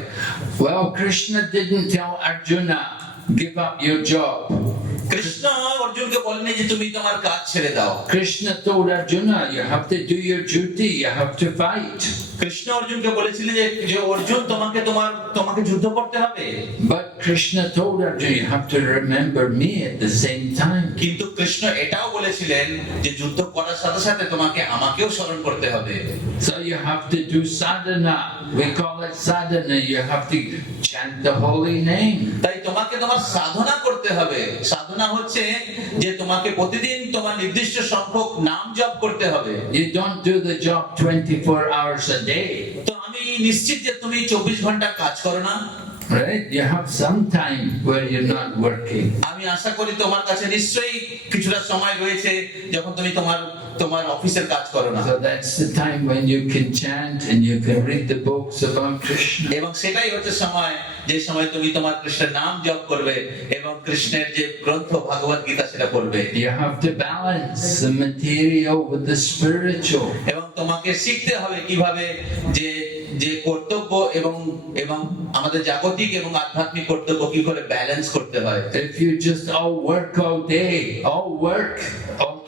Well, Krishna didn't tell Arjuna, give up your job. Krishna অর্জুনকে বলেনি যে তুমি তোমার কাজ ছেড়ে দাও। Krishna told Arjuna, you have to do your duty, you have to fight. Krishna অর্জুনকে বলেছিলেন যে অর্জুন তোমাকে যুদ্ধ করতে হবে। But Krishna told Arjuna, you have to remember me at the same time. কিন্তু কৃষ্ণ এটাও বলেছিলেন যে যুদ্ধ করার সাথে সাথে তোমাকে আমাকেও স্মরণ করতে হবে। So you have to do sadhana. We call it sadhana. You have to chant the holy name. তাই তোমাকে তোমার সাধনা করতে হবে। সাধনা হচ্ছে যে তোমাকে প্রতিদিন তোমার নির্দিষ্ট সংখ্যক নাম জপ করতে হবে। You don't do the job 24 hours a day. তো আমি নিশ্চিত যে তুমি 24 ঘন্টা কাজ করো না। Right? You have some time where you're not working. আমি আশা করি তোমার কাছে নিশ্চয়ই কিছুটা সময় রয়েছে যখন তুমি তোমার অফিসের কাজ করো না। So that's the time when you can chant and you can read the books about Krishna. এবং সেটাই হচ্ছে সময় যে সময় তুমি তোমার কৃষ্ণের নাম জপ করবে এবং কৃষ্ণের যে গ্রন্থ ভাগবত গীতা সেটা পড়বে। You have to balance the material with the spiritual. এবং তোমাকে শিখতে হবে কিভাবে যে কর্তব্য এবং আমাদের জাগতিক এবং আধ্যাত্মিক কর্তব্য কি করে ব্যালেন্স করতে হয়। If you just all work all day, all work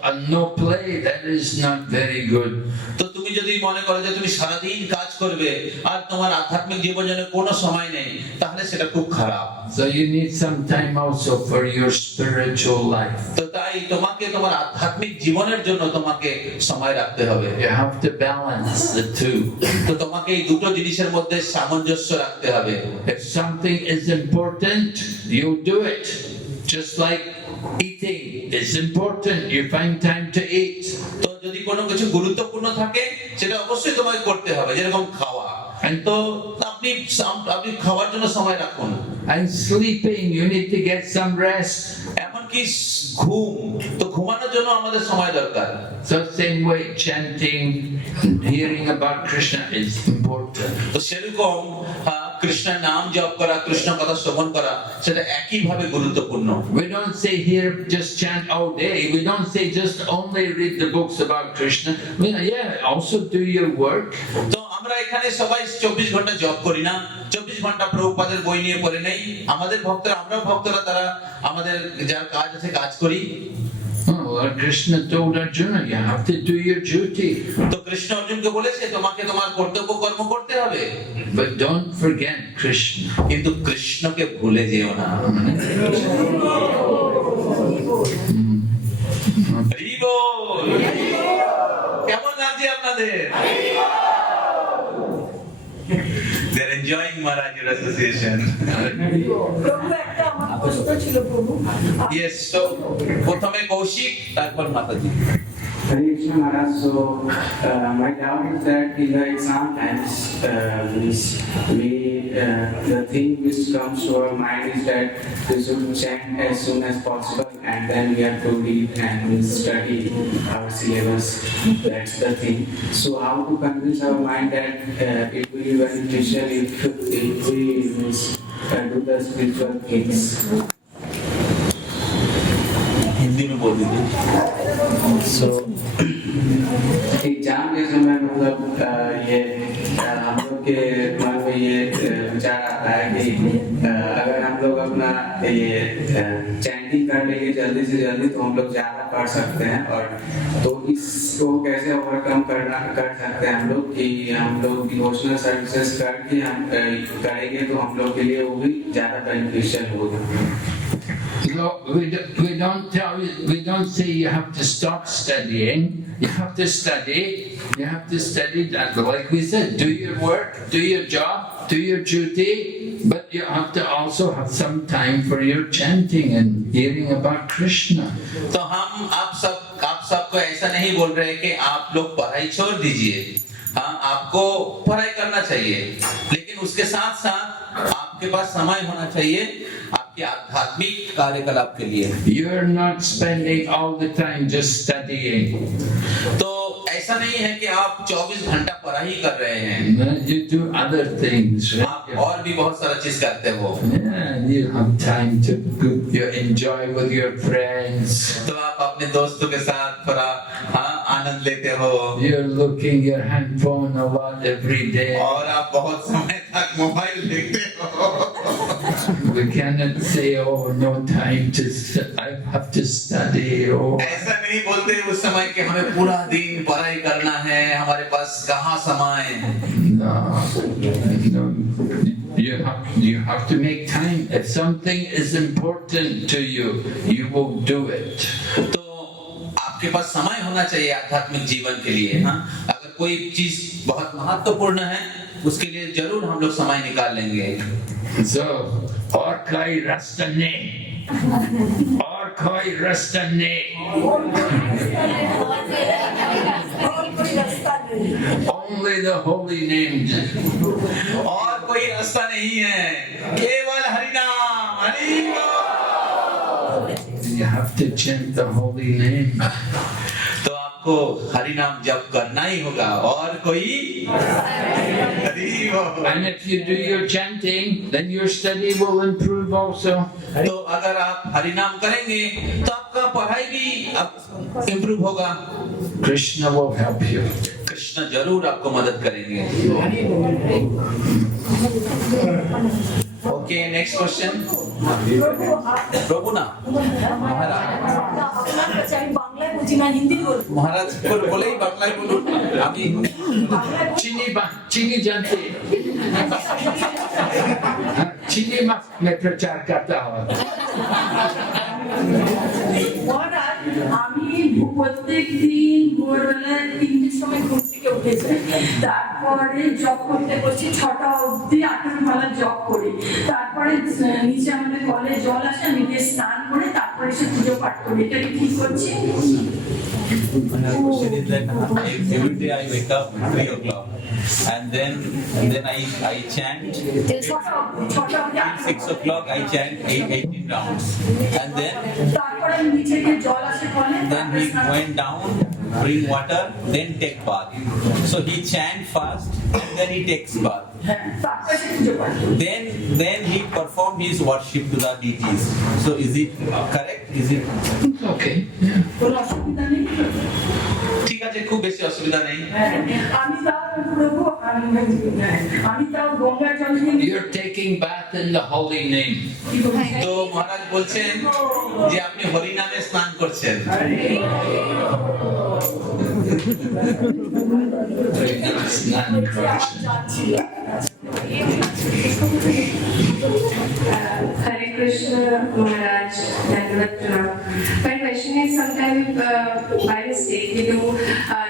and no play, that is not very good. তো তুমি যদি মনে করো যে তুমি সারাদিন কাজ করবে আর তোমার আধ্যাত্মিক জীবনের কোনো সময় নেই, তাহলে সেটা খুব খারাপ। So you need some time also for your spiritual life. তো তাই তোমাকে তোমার আধ্যাত্মিক জীবনের জন্য তোমাকে সময় রাখতে হবে। You have to balance the two. তো তোমাকে এই দুটো জিনিসের মধ্যে সামঞ্জস্য রাখতে হবে। If something is important, you do it. Just like eating is important, you find time to eat. তো যদি কোনো কিছু গুরুত্বপূর্ণ থাকে সেটা অবশ্যই তোমাকে করতে হবে, যেরকম খাওয়া। And তো আপনি আপনি খাওয়ার জন্য সময় রাখুন, and sleeping, you need to get some rest. এমনকি ঘুম, তো ঘুমানোর জন্য আমাদের সময় দরকার। So same way, chanting and hearing about Krishna is important. তো সেরকম কৃষ্ণের নাম জপ করা, কৃষ্ণ কথা শ্রবণ করা, সেটা একইভাবে গুরুত্বপূর্ণ। We don't say here just chant all day. We don't say just only read the books about Krishna. Yeah, also do your work. তো আমরা এখানে সবাই 24 ঘন্টা জব করি না, 24 ঘন্টা প্রভুপাদের বই নিয়ে পড়ে নেই। আমাদের ভক্তরা, আমরাও ভক্তরা, তারা আমাদের যার কাজ আছে কাজ করি। Oh, Lord Krishna told Arjuna, you have to do your duty. তো কৃষ্ণ অর্জুনকে বলেছে তোমাকে তোমার কর্তব্য কর্ম করতে হবে, But don't forget Krishna. কিন্তু কৃষ্ণকে ভুলে যেও না। হরি বল। কেমন লাগছে আপনাদের? They're enjoying Maharaj's association. প্রভু একটা আমার প্রশ্ন ছিল প্রভু। Yes, so প্রথমে কৌশিক, তারপর মাতাজি। Hare Krishna Maharaj, so my doubt is that in the exam times, the thing which comes to our mind is that we should chant as soon as possible and then we have to read and study our syllabus. That's the thing. So how to convince our mind that it will be beneficial if we do the spiritual things? Hindi में बोल दीजिए। So exam के समय मतलब ये हम लोग के मन में ये विचार आता है कि अगर हम लोग अपना ये चैंटिंग कर लेंगे जल्दी से जल्दी तो हम लोग ज्यादा पढ़ सकते हैं, और तो इसको कैसे ओवरकम कर सकते हैं हम लोग कि हम लोग डिवोशनल सर्विसेज करके हम करेंगे तो हम लोग के लिए वो भी ज्यादा बेनिफिशियल होगा। No, we don't say you have to stop studying. You have to study. You have to study that. Like we said, do your work, do your job, do your duty, but you have to also have some time for your chanting and hearing about Krishna. तो हम आप सबको ऐसा नहीं बोल रहे कि आप लोग पढ़ाई छोड़ दीजिए। हाँ, आपको पढ़ाई करना चाहिए, लेकिन उसके साथ साथ आपके पास समय होना चाहिए आपके आध्यात्मिक कार्यकलाप के लिए। You're not spending all the time just studying. तो ऐसा नहीं है कि आप 24 घंटा पढ़ाई कर रहे हैं, You do other things, आप right? और भी बहुत सारा चीज करते हो। Yeah, you have time to you enjoy with your friends. तो आप अपने दोस्तों के साथ थोड़ा आनंद लेते हो, You're looking your handphone a lot every day. और आप बहुत समय तक मोबाइल देखते हो। We cannot say, oh, no time to, I have to study. Oh, ऐसा नहीं बोलते उस समय कि हमें पूरा दिन पढ़ाई करना है, हमारे पास कहाँ समय। no. You have to make time. If something is important to you, you will do it. तो आपके पास समय होना चाहिए आध्यात्मिक जीवन के लिए। हाँ, अगर कोई चीज बहुत महत्वपूर्ण है उसके लिए जरूर हम लोग समय निकाल लेंगे। So, or koi rasta ne. Or koi rasta ne. Only the holy name. और कोई रास्ता नहीं है, केवल हरि नाम, हरि बोल। You have to chant the holy name. तो आपको हरि नाम जप करना ही होगा, और कोई हरि बोल। And if you do your chanting, then your study will improve also. तो अगर आप हरि नाम करेंगे तो आपका पढ़ाई भी इम्प्रूव होगा। Krishna will help you. Krishna जरूर आपको मदद करेंगे। Okay, next question. प्रभु ना महाराज, আপনার কাছে আমি বাংলায় বুঝি না, হিন্দি বলবো। महाराज बोले बांग्लाয় বলুন, আমি चीनी जानते चीनी में प्रचार करता हूँ। মহারাজ, আমি প্রত্যেক দিন ভোরবেলায় 3টের সময় ঘুম থেকে উঠেছি, তারপরে জব করতে বসি 6টা অবধি 8 মালা জব করি, তারপরে নিচে আমাদের কলে জল আসে, আমি গিয়ে স্নান করে তারপরে এসে পুজো পাঠ করি। এটা কি ঠিক করছি? Every day I wake up 3 o'clock. and then I chant. ছটা অবধি 6 o'clock I chant 18 rounds, and তারপরে নিচে গিয়ে জল আসে কলে then he went down, bring water, then take bath. So he chant first, and then he takes bath. তারপরে সে পুজো করে Then he perform his worship to the deities. So is it correct? Is it? It's okay. Yeah. কোনো অসুবিধা নেই ঠিক আছে, খুব বেশি অসুবিধা নেই। আমি তাও প্রভু আমি তাও গঙ্গার জল নিয়ে You're taking bath in the holy name. তো মহারাজ বলছেন যে আপনি হরি নামে স্নান করছেন। Very nice. যাচ্ছি Hare Krishna Maharaj Dandavat Pranam. My question is sometimes by mistake we do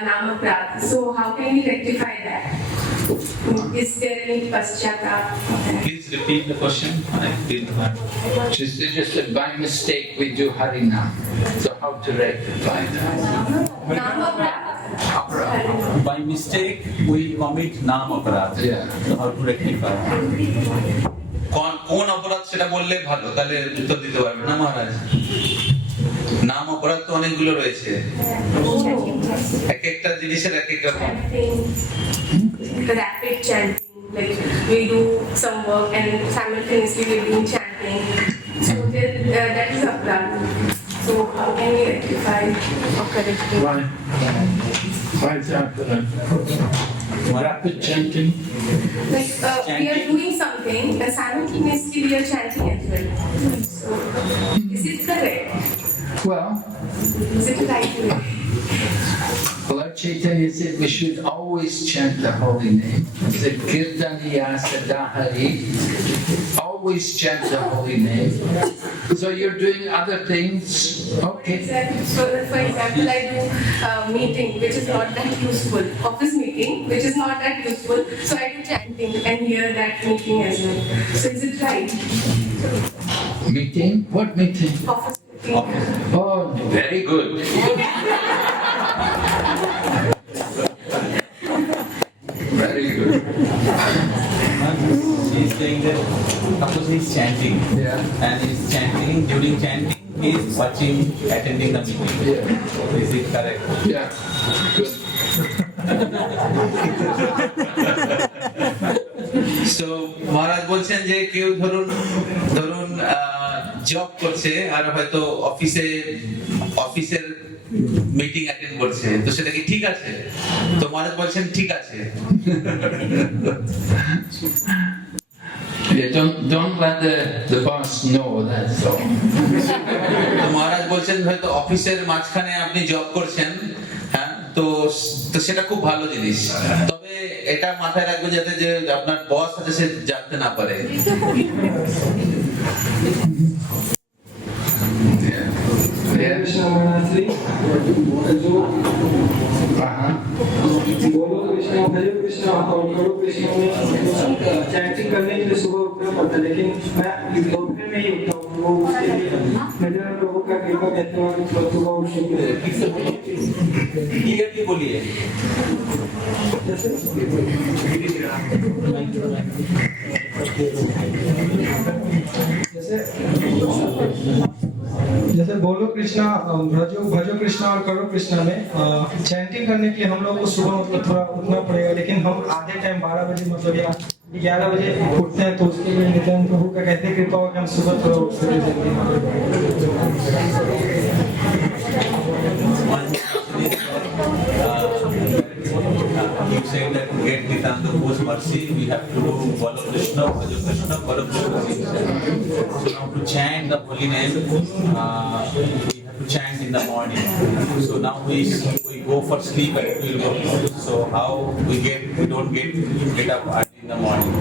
Namaprad. So how can we rectify that? Is there any paschatap? Please repeat the question. I didn't hear. Just by mistake we do Harinam. So how to rectify that? Namaprad. By mistake we commit नाम अपराध। Yeah. So how to rectify? কোন অপরাধ সেটা বললে ভালো, তাহলে উত্তর দিতে পারবে না মহারাজ। নাম অপরাধ তো অনেকগুলো রয়েছে, এক একটা জিনিসের এক এক রকম। Rapid chanting, like we do some work and simultaneously we're doing chanting. So that is apran. So how can we rectify or correct it? Why is that? Rapid chanting. Like we are doing something and simultaneously we are chanting as well. So is it correct? Well, Is it right way? Lord Chaitanya said we should always chant the holy name. The Kirtaniya Sadahari. Always chant the holy name. So you're doing other things. Okay. Exactly. So for example, I do meeting which is not that useful, office meeting which is not that useful. So I do chanting and hear that meeting as well. So is it right? Meeting? What meeting? Office meeting. Oh, very good. Very good. He's saying that suppose he's chanting, Yeah. and he's chanting, during chanting he's watching, attending the meeting. Yeah. Is it correct? Yeah. Good. So মহারাজ বলছেন যে কেউ ধরুন job করছে আর হয়তো অফিসের meeting attend করছে, তো সেটা কি ঠিক আছে? তো মহারাজ বলছেন ঠিক আছে। Yeah, don't let the boss know, that's all. তো মহারাজ বলছেন হয়তো অফিসের মাঝখানে আপনি জব করছেন, হ্যাঁ, তো সেটা খুব ভালো জিনিস, তবে এটা মাথায় রাখবেন যাতে যে আপনার বস আছে সে জানতে না পারে। Yeah. कृष्ण महाराज जो Uh-huh. बोलो कृष्ण हरे कृष्ण और करो कृष्ण में चैंटिंग करने के लिए सुबह उठना पड़ता है, लेकिन मैं दोपहर में ही उठता हूँ। वो उसके लिए मेरे प्रभु का कृपा कहते हैं कि सुबह उठ के क्लियरली बोलिए। जैसे बोलो कृष्णा भजो कृष्णा और करो कृष्णा में चैंटिंग करने के लिए हम लोग को सुबह मतलब थोड़ा उठना पड़ेगा, लेकिन हम आधे टाइम 12 बजे मतलब या 11 बजे उठते हैं, तो उसके लिए नित्यानंद प्रभु का कहते हैं कृपा हो कि हम सुबह थोड़ा उठ सके। You said that to get Nityananda Prabhu's mercy, we have to do Bolo Krishna, Bhajo Krishna, Bolo Krishna. So now to chant the holy name, we have to chant in the morning. So now we go for sleep at 12 o'clock. So how we don't get up early in the morning.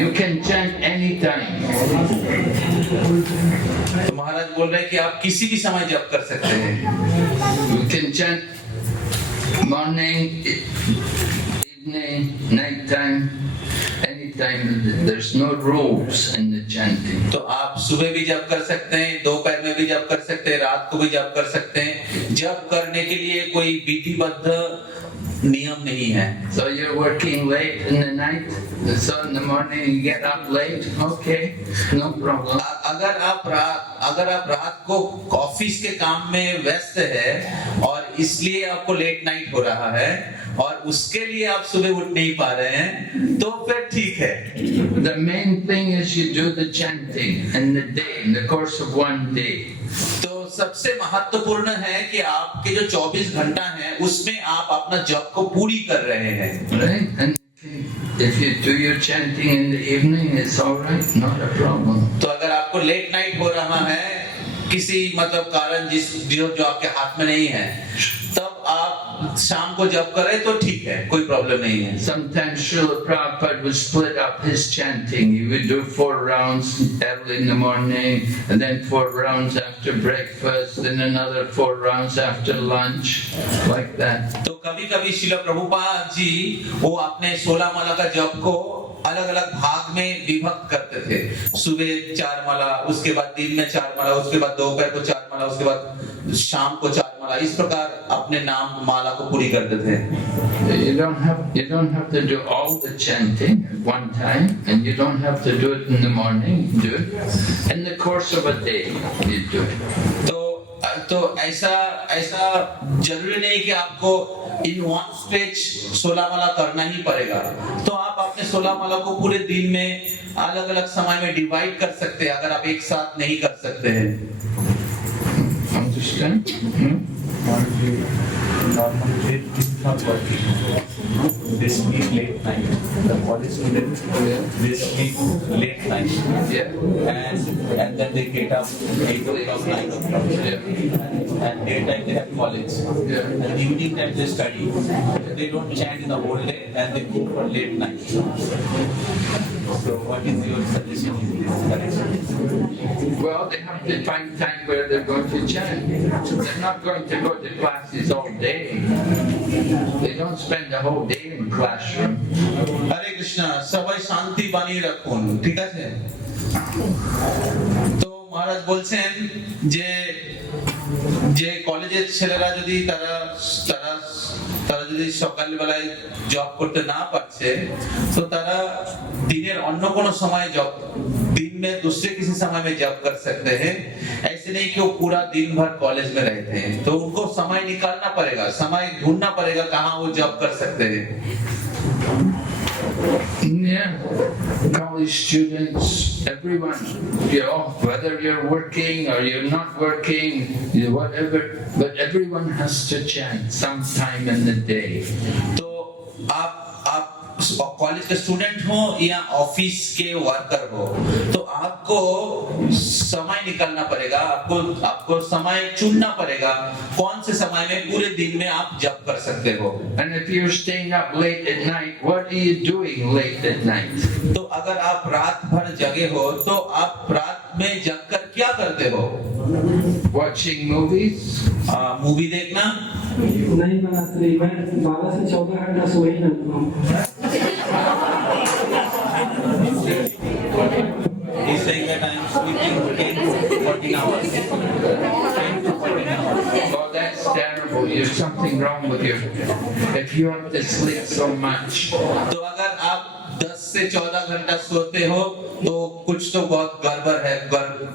You can chant anytime. तो महाराज बोल रहे हैं कि आप किसी भी समय जप कर सकते हैं। You can chant morning, evening, night time, anytime. There's no rules in the chanting. तो आप सुबह भी जप कर सकते हैं, दोपहर में भी जप कर सकते हैं, रात को भी जप कर सकते हैं। जप करने के लिए कोई विधिबद्ध नियम नहीं है। So you're working late in the night, so in the morning you get up late, okay, no problem. अगर आप रात को ऑफिस के काम में व्यस्त है और इसलिए आपको लेट नाइट हो रहा है और उसके लिए आप सुबह उठ नहीं पा रहे हैं तो फिर ठीक है। The main thing is you do the chanting in the day, in the course of one day. तो सबसे महत्वपूर्ण है कि आपके जो 24 घंटा है उसमें आप अपना जॉब को पूरी कर रहे हैं, Right? And if you do your chanting in the evening, it's all right, not a problem. तो अगर आपको लेट नाइट हो रहा है किसी मतलब कारण जो आपके हाथ में नहीं है, तब आप शाम को जॉब करें तो ठीक है, कोई प्रॉब्लम नहीं है। Sometimes Srila Prabhupada would split up his chanting. He would do 4 rounds early in the morning, and then 4 rounds after breakfast, then another 4 rounds after lunch, like that. तो कभी-कभी श्रील प्रभुपाद जी वो अपने 16 माला का जप को अलग-अलग भाग में विभक्त करते थे। सुबह 4 माला, उसके बाद दिन में 4 माला, उसके बाद दोपहर को 4 माला, उसके बाद शाम को 4 माला, इस प्रकार अपने नाम माला को पूरी करते थे। You don't have to do all the chanting at one time, and you don't have to do it in the morning. Do it in the course of a day. You do it. तो ऐसा जरूरी नहीं कि आपको in one stretch 16 माला करना ही पड़ेगा। तो आप अपने 16 माला को पूरे दिन में अलग अलग समय में डिवाइड कर सकते हैं अगर आप एक साथ नहीं कर सकते हैं। Understand? Normally it's not working. They sleep late night. The college students, they sleep late night. Yeah. And then they get up 8 o'clock, 9 o'clock. Yeah. And daytime they have college. Yeah. And evening time they study. They don't chant in the whole day and they go for late night. So what is your suggestion in this direction? Well, they have to find time where they're going to chant. They're not going to go to classes all day. They don't spend the whole day in classroom. হরে কৃষ্ণ, সবাই শান্তি বানিয়ে রাখুন, ঠিক আছে? তো মহারাজ বলছেন যে কলেজের ছেলেরা যদি তারা যদি সকালবেলায় জব করতে না পারছে তো তারা दिनेर अन्य कोनो समय जॉब दिन में दूसरे किसी समय में जॉब कर सकते हैं। ऐसे नहीं कि वो पूरा दिन भर कॉलेज में रहते हैं, तो उनको समय निकालना पड़ेगा, समय ढूंढना पड़ेगा कहाँ वो जॉब कर सकते हैं। Yeah, college students, everyone, whether you're working or you're not working, whatever, but everyone has to chant sometime in the day. तो आप कॉलेज के स्टूडेंट हो या ऑफिस के वर्कर हो, तो आपको समय निकालना पड़ेगा, आपको समय चुनना पड़ेगा कौन से समय में पूरे दिन में आप जॉब कर सकते हो। And if you're staying up late at night, what are you doing late at night? तो अगर आप रात भर जगे हो तो आप रात में जगकर क्या करते हो? Watching movies? मूवी देखना? नहीं बनाते नहीं, मैं 12 से 14 घंटा सो ही रहता हूँ। He's saying that I'm sleeping 10 to 14 hours. 10 to 14 hours. Oh, that's terrible. There's something wrong with you. If you have to sleep so much. तो अगर आप 10 से 14 घंटा सोते हो तो कुछ तो बहुत गड़बड़ है,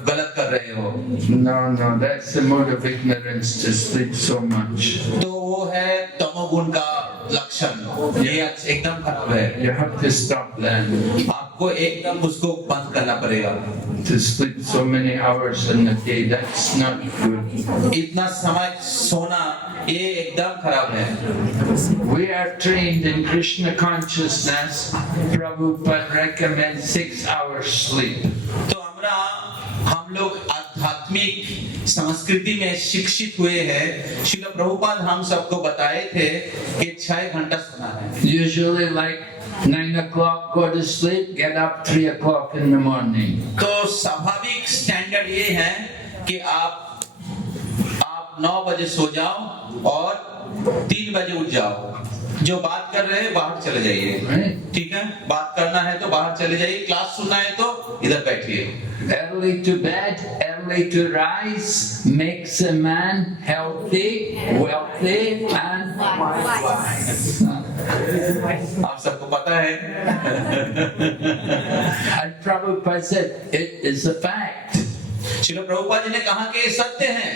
गलत कर रहे हो। No, that's the mode of ignorance to sleep so much. तो वो है तमोगुण का लक्षण, ये एकदम खराब है। You have to stop that. आपको एकदम उसको बंद करना पड़ेगा। To sleep so many hours in a day, that's not good. इतना समय सोना ये एकदम खराब है। We are trained in Krishna consciousness. Prabhupada recommends 6 hours sleep. तो हम लोग आध्यात्मिक संस्कृति में शिक्षित हुए हैं। श्रील प्रभुपाद हम सबको बताए थे कि 6 घंटा सोना है। Usually like 9 o'clock go to sleep, get up 3 o'clock in the morning. तो स्वाभाविक स्टैंडर्ड ये है कि आप 9 बजे सो जाओ और 3 बजे उठ जाओ। जो बात कर रहे हैं बाहर चले जाइए, ठीक है? बात करना है तो बाहर चले जाइए, क्लास सुनना है तो इधर बैठिए। Early to bed, early early to rise makes a man healthy, wealthy, and wise. आप सबको पता है And Prabhupada said, it is a fact. Srila Prabhupada ji ने कहा कि ये सत्य है।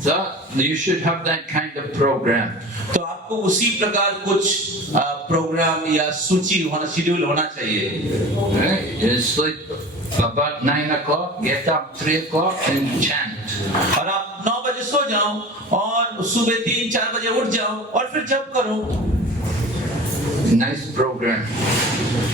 So you should have that kind of program. तो आपको उसी प्रकार कुछ प्रोग्राम या सूची होना, शेड्यूल होना चाहिए। Right? You sleep about 9 o'clock, get up 3 o'clock and chant. और आप 9 बजे सो जाओ और सुबह 3-4 बजे उठ जाओ और फिर जप करो। Nice program.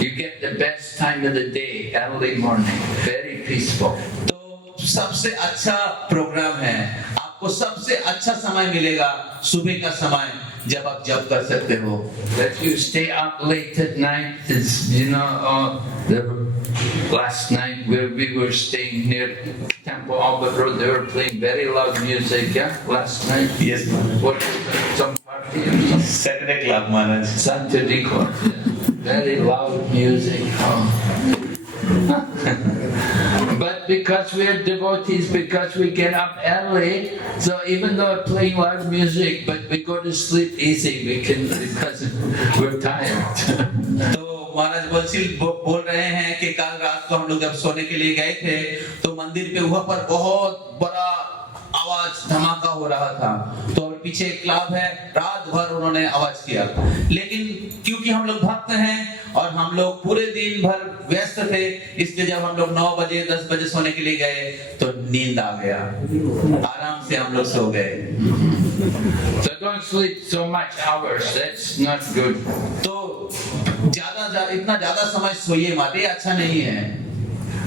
You get the best time of the day, early morning, very peaceful. तो सबसे अच्छा प्रोग्राम है, आपको सबसे अच्छा समय मिलेगा सुबह का समय, जब आप जप कर सकते हो। If you stay up late at night, is the last night where we were staying near Temple Albert Road, they were playing very loud music. Yeah, last night. Yes, What? Some party or something? Saturday club Maharaj. Saturday club. Very loud music. But because we're devotees, because we get up early, so even though we're playing loud music, but we go to sleep easy, we can, because we're tired. तो महाराज बंसील बोल रहे हैं कि कल रात को हम लोग जब सोने के लिए गए थे तो मंदिर पे वहां पर बहुत बड़ा आवाज धमाका हो रहा था, तो पीछे एक क्लब है, रात भर उन्होंने आवाज किया, लेकिन क्योंकि हम लोग भक्त हैं और हम लोग पूरे दिन भर व्यस्त थे, इसलिए जब हम लोग 9 बजे 10 बजे सोने के लिए गए तो नींद आ गया, आराम से हम लोग सो गए। So don't sleep so much hours, that's not good. तो इतना ज्यादा समय सोइए मत, ये अच्छा नहीं है।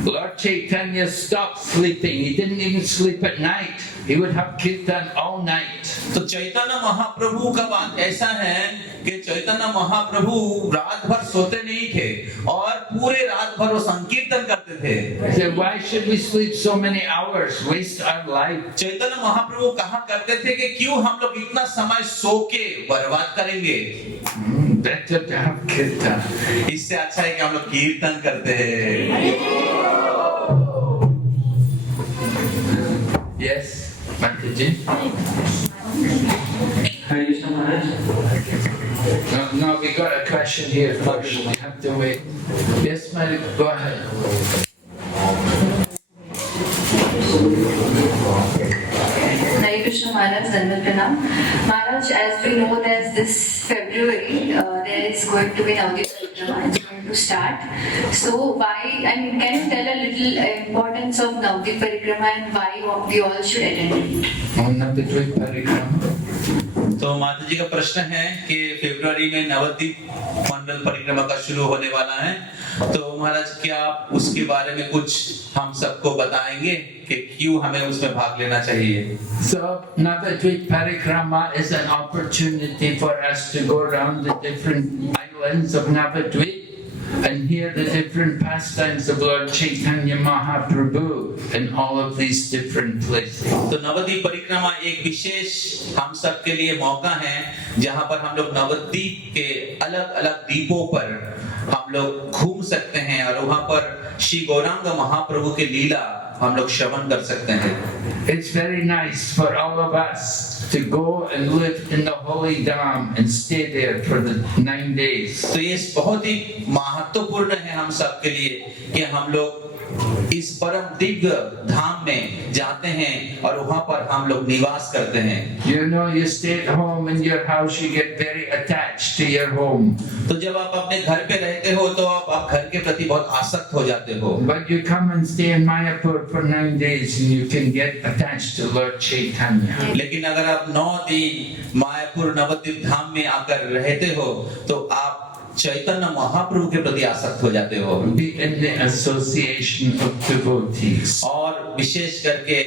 Lord Chaitanya stopped sleeping. He didn't even sleep at night. He would have kirtan all night. तो चैतन्य महाप्रभु का बात ऐसा है कि चैतन्य महाप्रभु रात भर सोते नहीं थे और पूरे रात भर वो संकीर्तन करते थे। I said, why should we sleep so many hours? Waste our life. Chaitanya Mahaprabhu कहा करते थे कि क्यों हम लोग इतना समय सो के बर्बाद करेंगे, Better to have kirtan. इससे अच्छा है कि हम लोग कीर्तन करते हैं। Yes, Mataji? Hare Krishna Maharaj. No, we got a question here first. We have to wait. Yes, Malik, go ahead. Hare Krishna Maharaj, Dandavat Pranam. Maharaj, as we know that this February there is going to be Navadvip Parikrama, it's going to start. So why, I mean, can you tell a little importance of Navadvip Parikrama and why we all should attend it? Navadvip Parikrama. तो माता जी का प्रश्न है कि फरवरी में नवद्वीप मंडल परिक्रमा का शुरू होने वाला है, तो महाराज क्या आप उसके बारे में कुछ हम सबको बताएंगे कि क्यों हमें उसमें भाग लेना चाहिए? So Navadvip Parikrama is an opportunity for us to go around the different islands of Navadvip and hear the different pastimes of Lord Chaitanya Mahaprabhu in all of these different places. तो नवद्वीप परिक्रमा एक विशेष हम सब के लिए मौका है जहाँ पर हम लोग नवद्वीप के अलग अलग द्वीपों पर हम लोग घूम सकते हैं और वहाँ पर श्री गौरांग महाप्रभु के लीला हम लोग श्रवण कर सकते हैं। It's very nice for all of us to go and live in the holy Dham and stay there for the 9 days. तो ये बहुत ही महत्वपूर्ण है हम सब के लिए कि हम लोग इस परम दिव्य धाम में जाते हैं और वहाँ पर हम लोग निवास करते हैं। You know, you stay at home in your house, you get very attached to your home. तो जब आप अपने घर पे रहते हो तो आप घर के प्रति बहुत आसक्त हो जाते हो। But you come and stay in Mayapur for 9 days and you can get attached to Lord Chaitanya. लेकिन अगर आप 9 दिन मायापुर नवद्वीप धाम में आकर रहते हो तो आप चैतन्य महाप्रभु के प्रति आसक्त हो जाते हो। Be in the association of devotees. और विशेष करके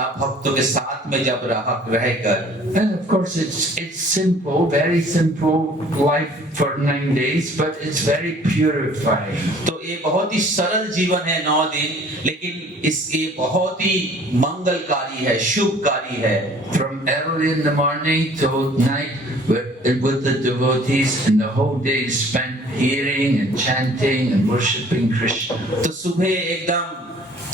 आप भक्तों के साथ में जब रहकर, And of course it's simple, very simple life for 9 days, but it's very purifying. तो ये बहुत ही सरल जीवन है 9 दिन, लेकिन इसके बहुत ही मंगलकारी है, शुभकारी है। From early in the morning till night with the devotees, and the whole day is spent hearing and chanting and worshipping Krishna. तो सुबह एकदम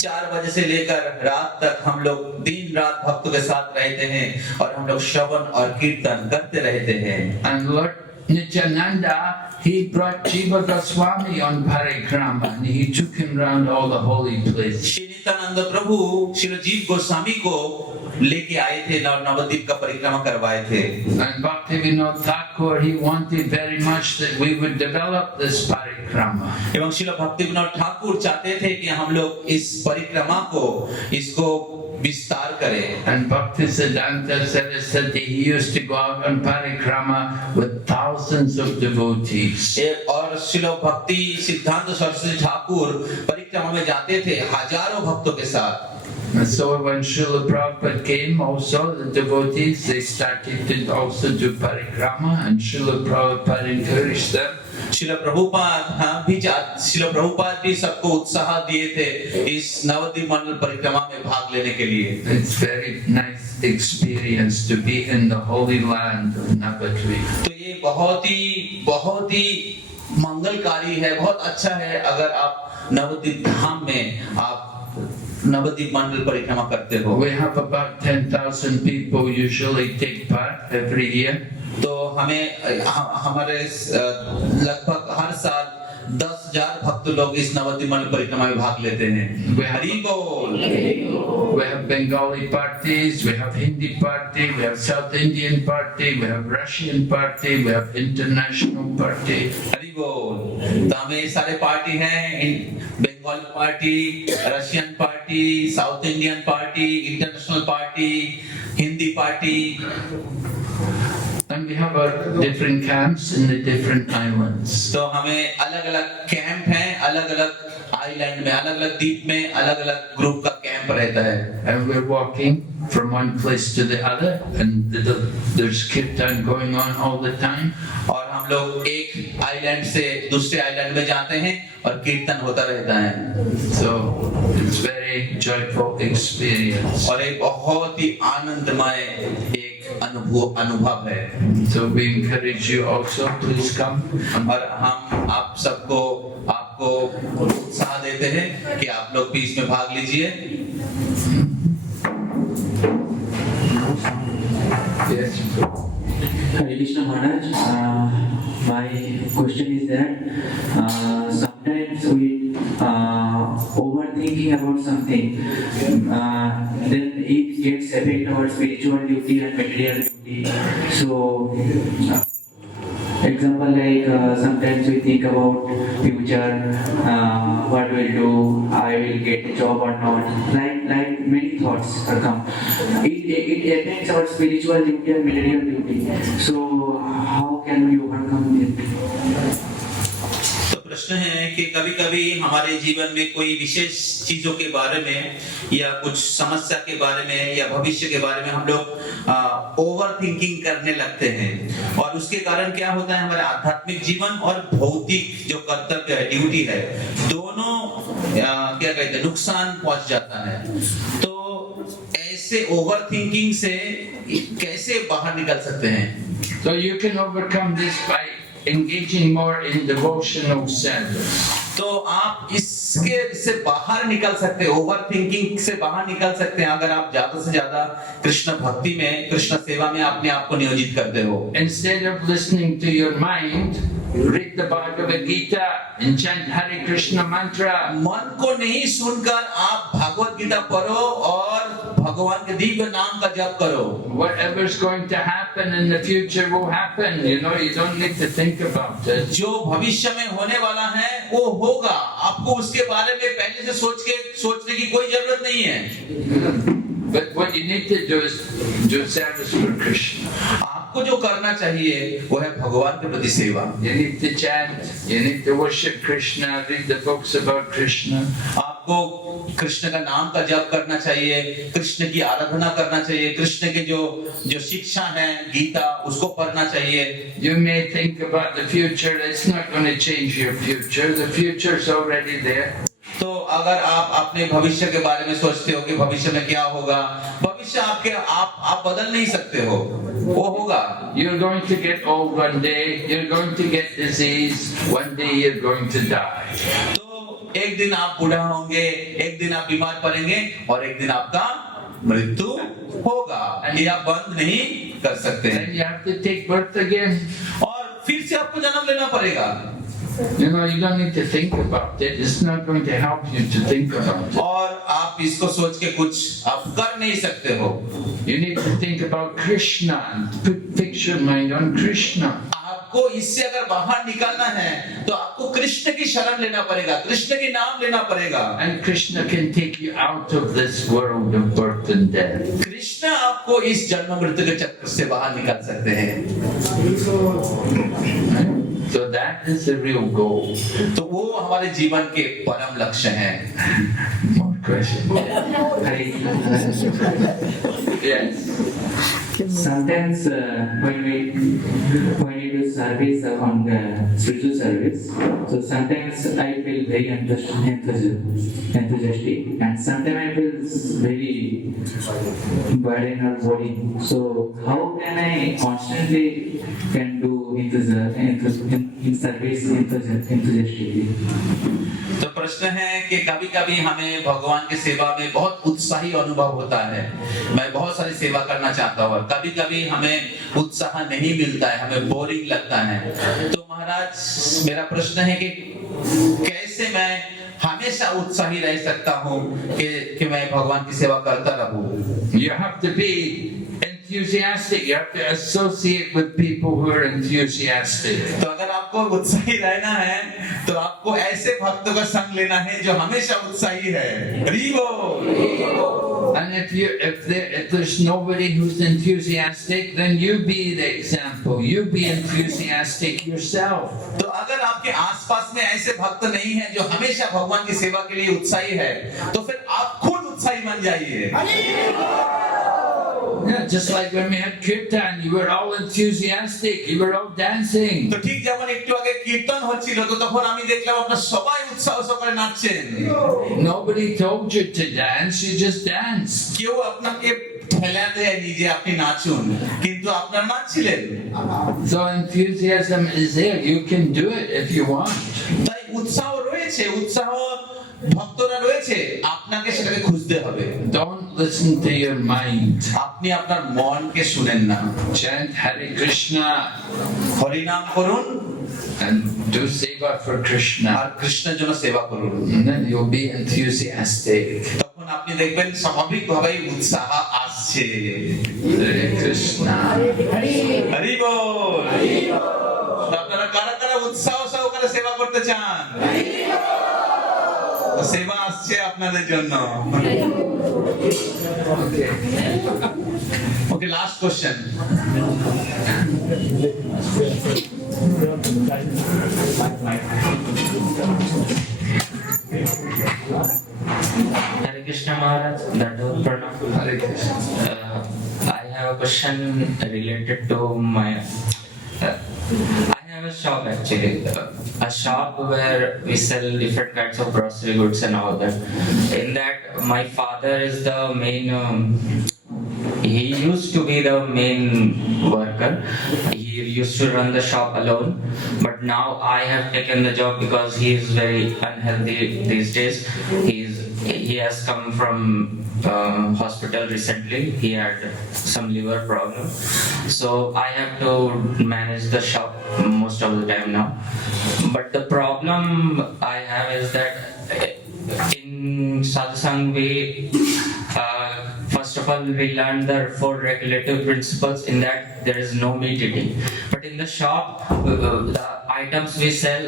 4 बजे से लेकर रात तक हम लोग दिन रात भक्तों के साथ रहते हैं और हम लोग श्रवण और कीर्तन करते रहते हैं। And Lord Nityananda, he brought Jiva Goswami on parikrama and he took him around all the holy places. Shri Nityanand प्रभु श्री जीव गोस्वामी को लेके आए थे और नवद्वीप का परिक्रमा करवाए थे। And Bhaktivinoda Thakur, he wanted very much that we would develop this parikrama. एवं श्रील भक्तिविनोद ठाकुर चाहते थे कि हम लोग इस परिक्रमा को इसको विस्तार करें। And Bhaktisiddhanta Saraswati, he used to go out on parikrama with thousands of devotees. और श्रील भक्ति सिद्धांत सरस्वती ठाकुर परिक्रमा में जाते थे हजारों भक्तों के साथ। And so when Srila Prabhupada came also, the devotees, they started to also do parikrama and Srila Prabhupada encouraged them. Srila Prabhupada भी सबको उत्साह दिए थे इस नवद्वीप मंडल परिक्रमा में भाग लेने के लिए। It's very nice experience to be in the holy land of Navadvip. तो ये बहुत ही मंगलकारी है, बहुत अच्छा है अगर आप नवद्वीप धाम में आप नवद्वीप मंडल परिक्रमा करते हो। We have about 10,000 people usually take part every year. तो हमारे लगभग हर साल 10,000 भक्त लोग इस नवद्वीप मंडल परिक्रमा में भाग लेते हैं। हरि बोल। We have Bengali parties, we have Hindi party, we have South Indian party, we have Russian party, we have international party. Hari बोल। तो हमें सारे पार्टी हैं, Bengal party, Russian party, South Indian party, international party, Hindi party. And we have our different camps in the different islands. तो हमें अलग-अलग camp हैं, अलग-अलग आइलैंड में, अलग-अलग द्वीप में, अलग-अलग ग्रुप का कैंप रहता है। And we're walking from one place to the other, and there's kirtan going on all the time. और हम लोग एक आइलैंड से दूसरे आइलैंड में जाते हैं और कीर्तन होता रहता है। So it's very joyful experience. और एक बहुत ही आनंदमय एक अनुभव है। So we encourage you also, please come. और हम आपको उत्साह देते हैं कि आप लोग भी इसमें भाग लीजिए। Yes. Hare Krishna Maharaj, my question is that sometimes we overthinking about something, then it gets affect our spiritual duty and material duty. So, example like sometimes we think about future, what we'll do, I will get a job or not. Like many thoughts come. It affects our spiritual duty and material duty. So how can we overcome it? तो प्रश्न है कि कभी-कभी हमारे जीवन में कोई विशेष चीजों के बारे में या कुछ समस्या के बारे में या भविष्य के बारे में हम लोग ओवर थिंकिंग करने लगते हैं और उसके कारण क्या होता है, हमारे आध्यात्मिक जीवन और भौतिक जो कर्तव्य है, ड्यूटी है, दोनों क्या कहते हैं, नुकसान पहुंच जाता है। तो ऐसे ओवर थिंकिंग से कैसे बाहर निकल सकते हैं? So you can overcome this by engaging more in devotional service. तो आप इससे बाहर निकल सकते हैं, ओवर थिंकिंग से बाहर निकल सकते हैं अगर आप ज्यादा से ज्यादा कृष्ण भक्ति में, कृष्ण सेवा में अपने आप को नियोजित करते हो। Instead of listening to your mind, read the Bhagavad Gita and chant Hare Krishna mantra. मन को नहीं सुनकर आप भागवत गीता पढ़ो और भगवान के दिव्य नाम का जप करो। Whatever's going to happen in the future will happen. You know, you don't need to think about it. जो भविष्य में होने वाला है वो होगा, आपको उसके बारे में पहले से सोचने की कोई जरूरत नहीं है। But what you need to do is do service for Krishna. आपको जो करना चाहिए वो है भगवान के प्रति सेवा। You need to chant, you need to worship Krishna, read the books about Krishna. आपको कृष्ण का नाम का जप करना चाहिए, कृष्ण की आराधना करना चाहिए, कृष्ण के जो शिक्षा है गीता उसको पढ़ना चाहिए। You may think about the future, it's not going to change your future. The future is already there. तो अगर आप अपने भविष्य के बारे में सोचते हो कि भविष्य में क्या होगा, भविष्य आप बदल नहीं सकते हो, वो होगा। You're going to get old one day, you're going to get disease, one day you're going to die. तो एक दिन आप बूढ़ा होंगे, एक दिन आप बीमार पड़ेंगे और एक दिन आपका मृत्यु होगा, ये आप बंद नहीं कर सकते हैं। Then you have to take birth again. और फिर से आपको जन्म लेना पड़ेगा। You know, you don't need to think about it. It's not going to help you to think about it. और आप इसको सोच के कुछ आप कर नहीं सकते हो। You need to think about Krishna and fix your mind on Krishna. आपको इससे अगर बाहर निकलना है तो आपको कृष्ण की शरण लेना पड़ेगा, कृष्ण के नाम लेना पड़ेगा। And Krishna can take you out of this world of birth and death. Krishna आपको इस जन्म मृत्यु के चक्कर से बाहर निकाल सकते हैं। So that is the real goal. तो वो हमारे जीवन के परम लक्ष्य हैं। More questions? Yes. Sometimes when we do service on spiritual service, so sometimes I feel very enthusiastic, and sometimes I feel very burden or boring. So how can I constantly can do in service enthusiastically? तो प्रश्न है कि कभी कभी हमें भगवान की सेवा में बहुत उत्साही अनुभव होता है, मैं बहुत सारी सेवा करना चाहता हूँ, कभी कभी हमें उत्साह नहीं मिलता है, हमें बोरिंग लगता है। तो महाराज मेरा प्रश्न है कि कैसे मैं हमेशा उत्साही रह सकता हूँ कि मैं भगवान की सेवा करता रहूं। You have to be enthusiastic. You have to associate with people who are enthusiastic. तो अगर आपको उत्साही रहना है तो आपको ऐसे भक्तों का संग लेना है जो हमेशा उत्साही है। हरि बोल। And if there's nobody who's enthusiastic, then you be the example. You be enthusiastic yourself. तो अगर आपके आसपास में ऐसे भक्त नहीं है जो हमेशा भगवान की सेवा के लिए उत्साही है, तो फिर आप खुद उत्साही बन जाइए। Yeah, just like when we had kirtan, you were all enthusiastic, you were all dancing. তো ঠিক যেমন একটু আগে কীর্তন হচ্ছিল, তো তখন আমি দেখলাম আপনারা সবাই উৎসাহ সহকারে নাচছেন। Nobody told you to dance, you just danced. কেউ আপনাকে ঠেলা দেয়নি যে আপনি নাচুন, কিন্তু আপনারা নাচছিলেন। So enthusiasm is there, you can do it if you want. তাই উৎসাহ রয়েছে, উৎসাহ ভক্তরা রয়েছে, আপনাকে সেটাকে খুঁজতে হবে। Don't listen to your mind. আপনি আপনার মনকে শুনেন না। Chant Hare Krishna হরি নাম করুন and do seva for Krishna. আর কৃষ্ণের জন্য সেবা করুন। And then you'll be enthusiastic. তখন আপনি দেখবেন স্বাভাবিকভাবেই উৎসাহ আসছে। Hare Krishna. হরি বল। আপনারা কারা কারা উৎসাহ সহকারে সেবা করতে চান? তো সেবা আসছে আপনাদের জন্য। Okay, last question. Hare Krishna Maharaj, Dandavad Pranam. Hare Krishna. I have a question related to my. I have a shop actually, a shop where we sell different kinds of grocery goods and all that. In that, my father is the main. He used to be the main worker. He used to run the shop alone, but now I have taken the job because he is very unhealthy these days. He has come from hospital recently. He had some liver problem, so I have to manage the shop most of the time now. But the problem I have is that in satsang we first of all we learn the 4 regulative principles. In that there is no meat eating, but in the shop the items we sell,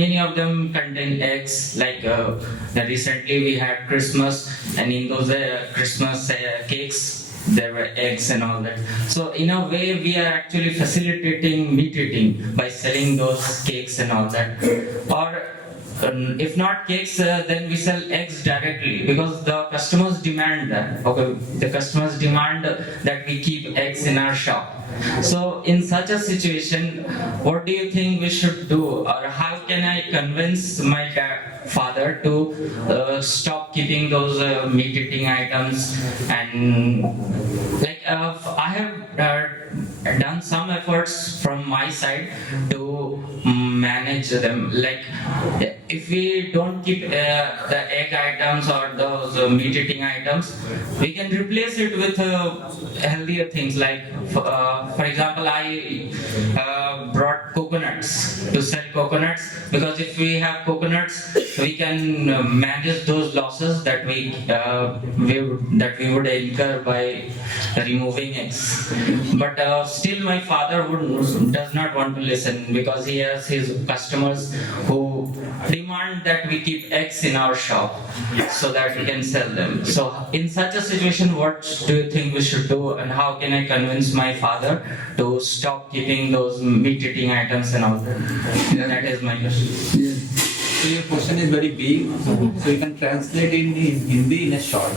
many of them contain eggs. Like recently we had Christmas, and in those Christmas cakes there were eggs and all that. So in a way we are actually facilitating meat eating by selling those cakes and all that. Or if not cakes, then we sell eggs directly because the customers demand that. Okay, the customers demand that we keep eggs in our shop. So in such a situation, what do you think we should do, or how can I convince my father to stop keeping those meat eating items? And like I have done some efforts from my side to manage them. Like if we don't keep the egg items or those meat eating items, we can replace it with healthier things like, for example, I brought coconuts to sell coconuts, because if we have coconuts, we can manage those losses that we would incur by removing eggs. But still, my father does not want to listen, because he has his customers who demand that we keep eggs in our shop so that we can sell them. So in such a situation, what do you think we should do, and how can I convince my father to stop keeping those meat eating items and all that? That is my question. So your question is very big, so you can translate in Hindi in a short.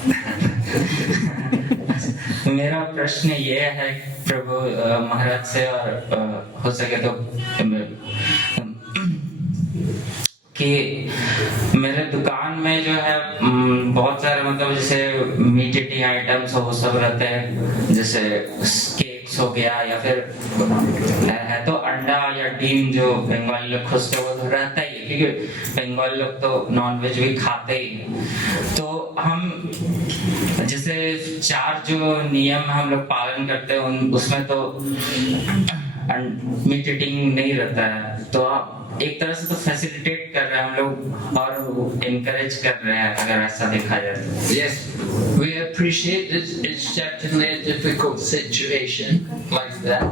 मेरा प्रश्न ये है प्रभु महाराज से, और हो सके तो कि मेरे दुकान में जो है बहुत सारे, मतलब जैसे मीट ईटिंग आइटम्स वो सब रहते हैं, जैसे केक्स हो गया, या फिर है तो अंडा या डीम जो बंगाली लोग खोजते हैं वो तो रहता ही है, क्योंकि बंगाली लोग तो नॉन वेज भी खाते ही हैं। तो हम जैसे 4 जो नियम हम लोग पालन करते हैं उसमें तो मीट ईटिंग नहीं रहता है, तो आप एक तरह से तो फैसिलिटेट कर रहे हैं हम लोग और इनकरेज कर रहे हैं, अगर ऐसा देखा जाए तो। Yes, we appreciate it. It's certainly a difficult situation like that.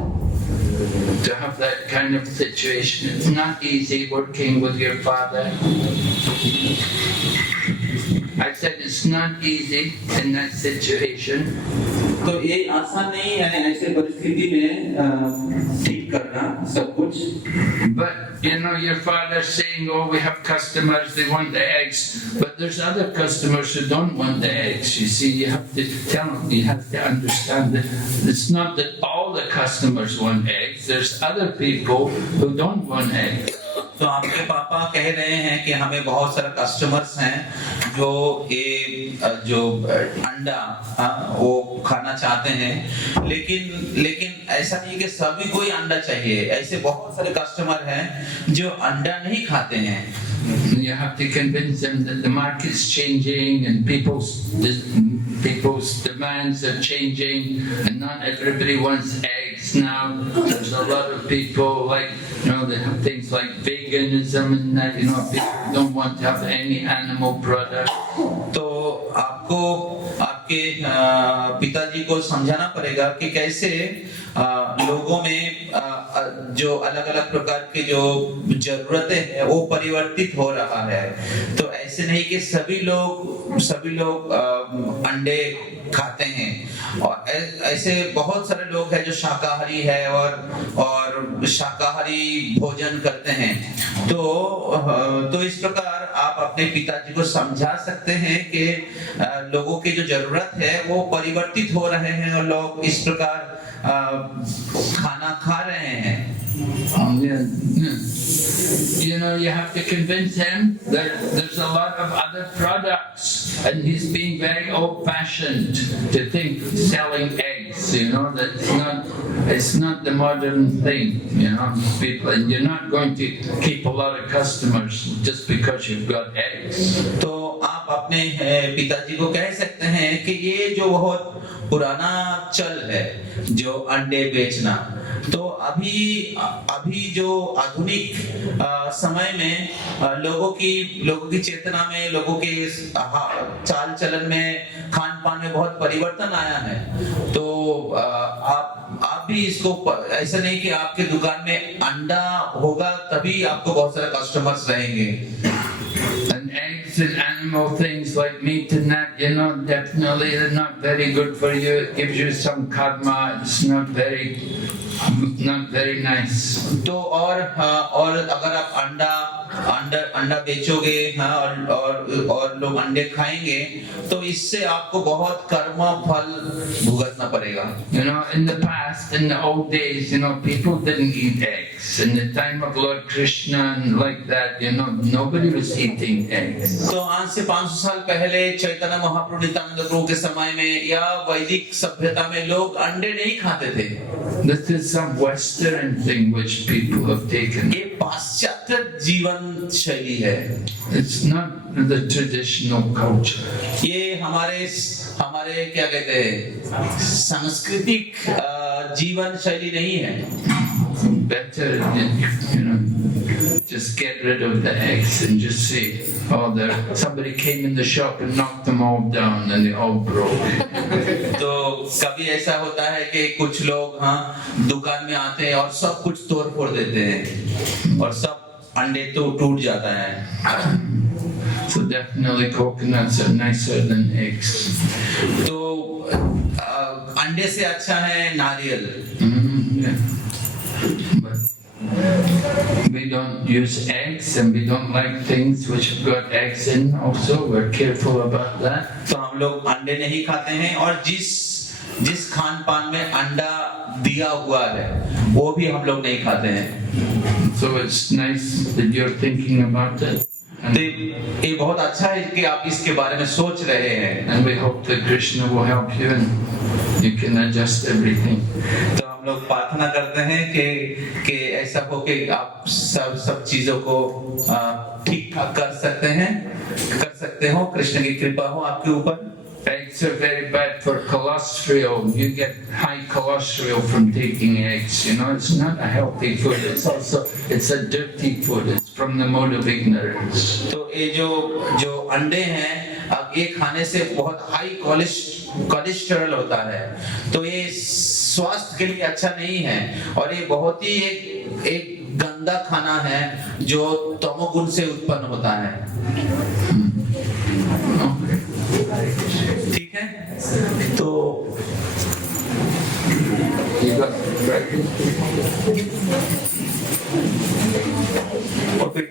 To have that kind of situation, it's not easy working with your father. I said it's not easy in that situation. तो ये आसान नहीं है ऐसे परिस्थिति में ठीक करना सब कुछ। But you know, your father's saying, "Oh, we have customers; they want the eggs." But there's other customers who don't want the eggs. You see, you have to tell them. You have to understand that it's not that all the customers want eggs. There's other people who don't want eggs. तो आपके पापा कह रहे हैं कि हमें बहुत सारे कस्टमर्स हैं जो ये जो अंडा वो खाना चाहते हैं, लेकिन ऐसा नहीं कि सभी को ही अंडा चाहिए। ऐसे बहुत सारे कस्टमर हैं जो अंडा नहीं खाते हैं। You have to convince them that the market's changing and people's demands are changing, and not everybody wants eggs now. There's a lot of people like, they have things like veganism and that, people don't want to have any animal products. तो आपको आपके पिताजी को समझाना पड़ेगा कि कैसे लोगों में जो अलग अलग प्रकार की जो जरूरतें हैं वो परिवर्तित हो रहा है। तो ऐसे नहीं कि सभी लोग अंडे खाते हैं, और ऐसे बहुत सारे लोग हैं जो शाकाहारी है और शाकाहारी भोजन करते हैं। तो इस प्रकार आप अपने पिताजी को समझा सकते हैं कि लोगों की जो जरूरत है वो परिवर्तित हो रहे हैं और लोग इस प्रकार खाना खा रहे हैं। You have to convince him that there's a lot of other products, and he's being very old-fashioned to think selling eggs. That it's not the modern thing. People, and you're not going to keep a lot of customers just because you've got eggs. तो आप अपने पिताजी को कह सकते हैं कि ये जो बहुत पुराना चल है जो अंडे बेचना, तो अभी जो आधुनिक समय में लोगों की चेतना में, लोगों के चाल चलन में, खान पान में बहुत परिवर्तन आया है। तो आप भी इसको ऐसा नहीं कि आपके दुकान में अंडा होगा तभी आपको बहुत सारे कस्टमर्स रहेंगे। And eggs and animal things like meat and that, definitely they're not very good for you. It gives you some karma. It's not very nice. तो और अगर आप अंडा बेचोगे और लोग अंडे खाएंगे तो इससे आपको बहुत कर्म फल भुगतना पड़ेगा। In the past, in the old days, people didn't eat eggs. In the time of Lord Krishna and like that, nobody was eating eggs. तो आज से 500 साल पहले चैतन्य महाप्रभु नित्यानंद प्रभु के समय में या वैदिक सभ्यता में लोग अंडे नहीं खाते थे। This is some Western thing which people have taken. ये पाश्चात्य जीवन जीवन शैली है। It's not the traditional culture. ये हमारे हमारे क्या कहते हैं सांस्कृतिक जीवन शैली नहीं है। Better, just get rid of the eggs and just say, oh, somebody came in the shop and knocked them all down and they all broke. तो कभी ऐसा होता है कि कुछ लोग दुकान में आते हैं और सब कुछ तोड़ फोड़ देते हैं और सब अंडे तो टूट जाता है। So definitely coconuts are nicer than eggs. तो अंडे से अच्छा है नारियल। Yeah. But we don't use eggs and we don't like things which have got eggs in also. We're careful about that. तो हम लोग अंडे नहीं खाते हैं और जिस खान पान में अंडा दिया हुआ है वो भी हम लोग नहीं खाते हैं। So it's nice that you're thinking about it. तो ये बहुत अच्छा है कि आप इसके बारे में सोच रहे हैं। And we hope that Krishna will help you and you can adjust everything. तो हम लोग प्रार्थना करते हैं कि ऐसा हो कि आप सब चीजों को ठीक ठाक कर सकते हो। कृष्ण की कृपा हो आपके ऊपर। Eggs are very bad for cholesterol. You get high cholesterol from taking eggs. It's not a healthy food. It's a dirty food. It's from the mode of ignorance. तो ये जो अंडे हैं ये खाने से बहुत हाई कोलेस्ट्रॉल होता है, तो ये स्वास्थ्य के लिए अच्छा नहीं है और ये बहुत ही एक गंदा खाना है जो तमोगुण से उत्पन्न होता है। ठीक है, तो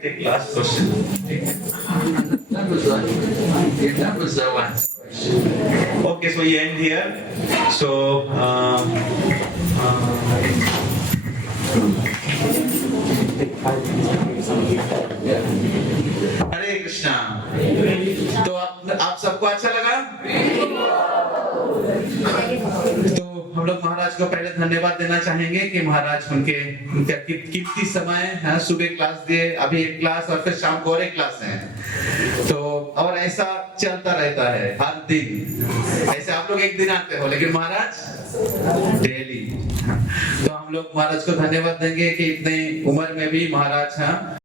take last question. That was the last question. Okay, so we end here. So हरे कृष्णा। तो आप सबको अच्छा लगा? तो हम लोग महाराज को पहले धन्यवाद देना चाहेंगे कि महाराज उनका कीमती समय सुबह क्लास दिए, अभी एक क्लास और फिर शाम को और एक क्लास है, तो और ऐसा चलता रहता है हर दिन। ऐसे आप लोग एक दिन आते हो लेकिन महाराज डेली। तो हम लोग महाराज को धन्यवाद देंगे कि इतने उम्र में भी महाराज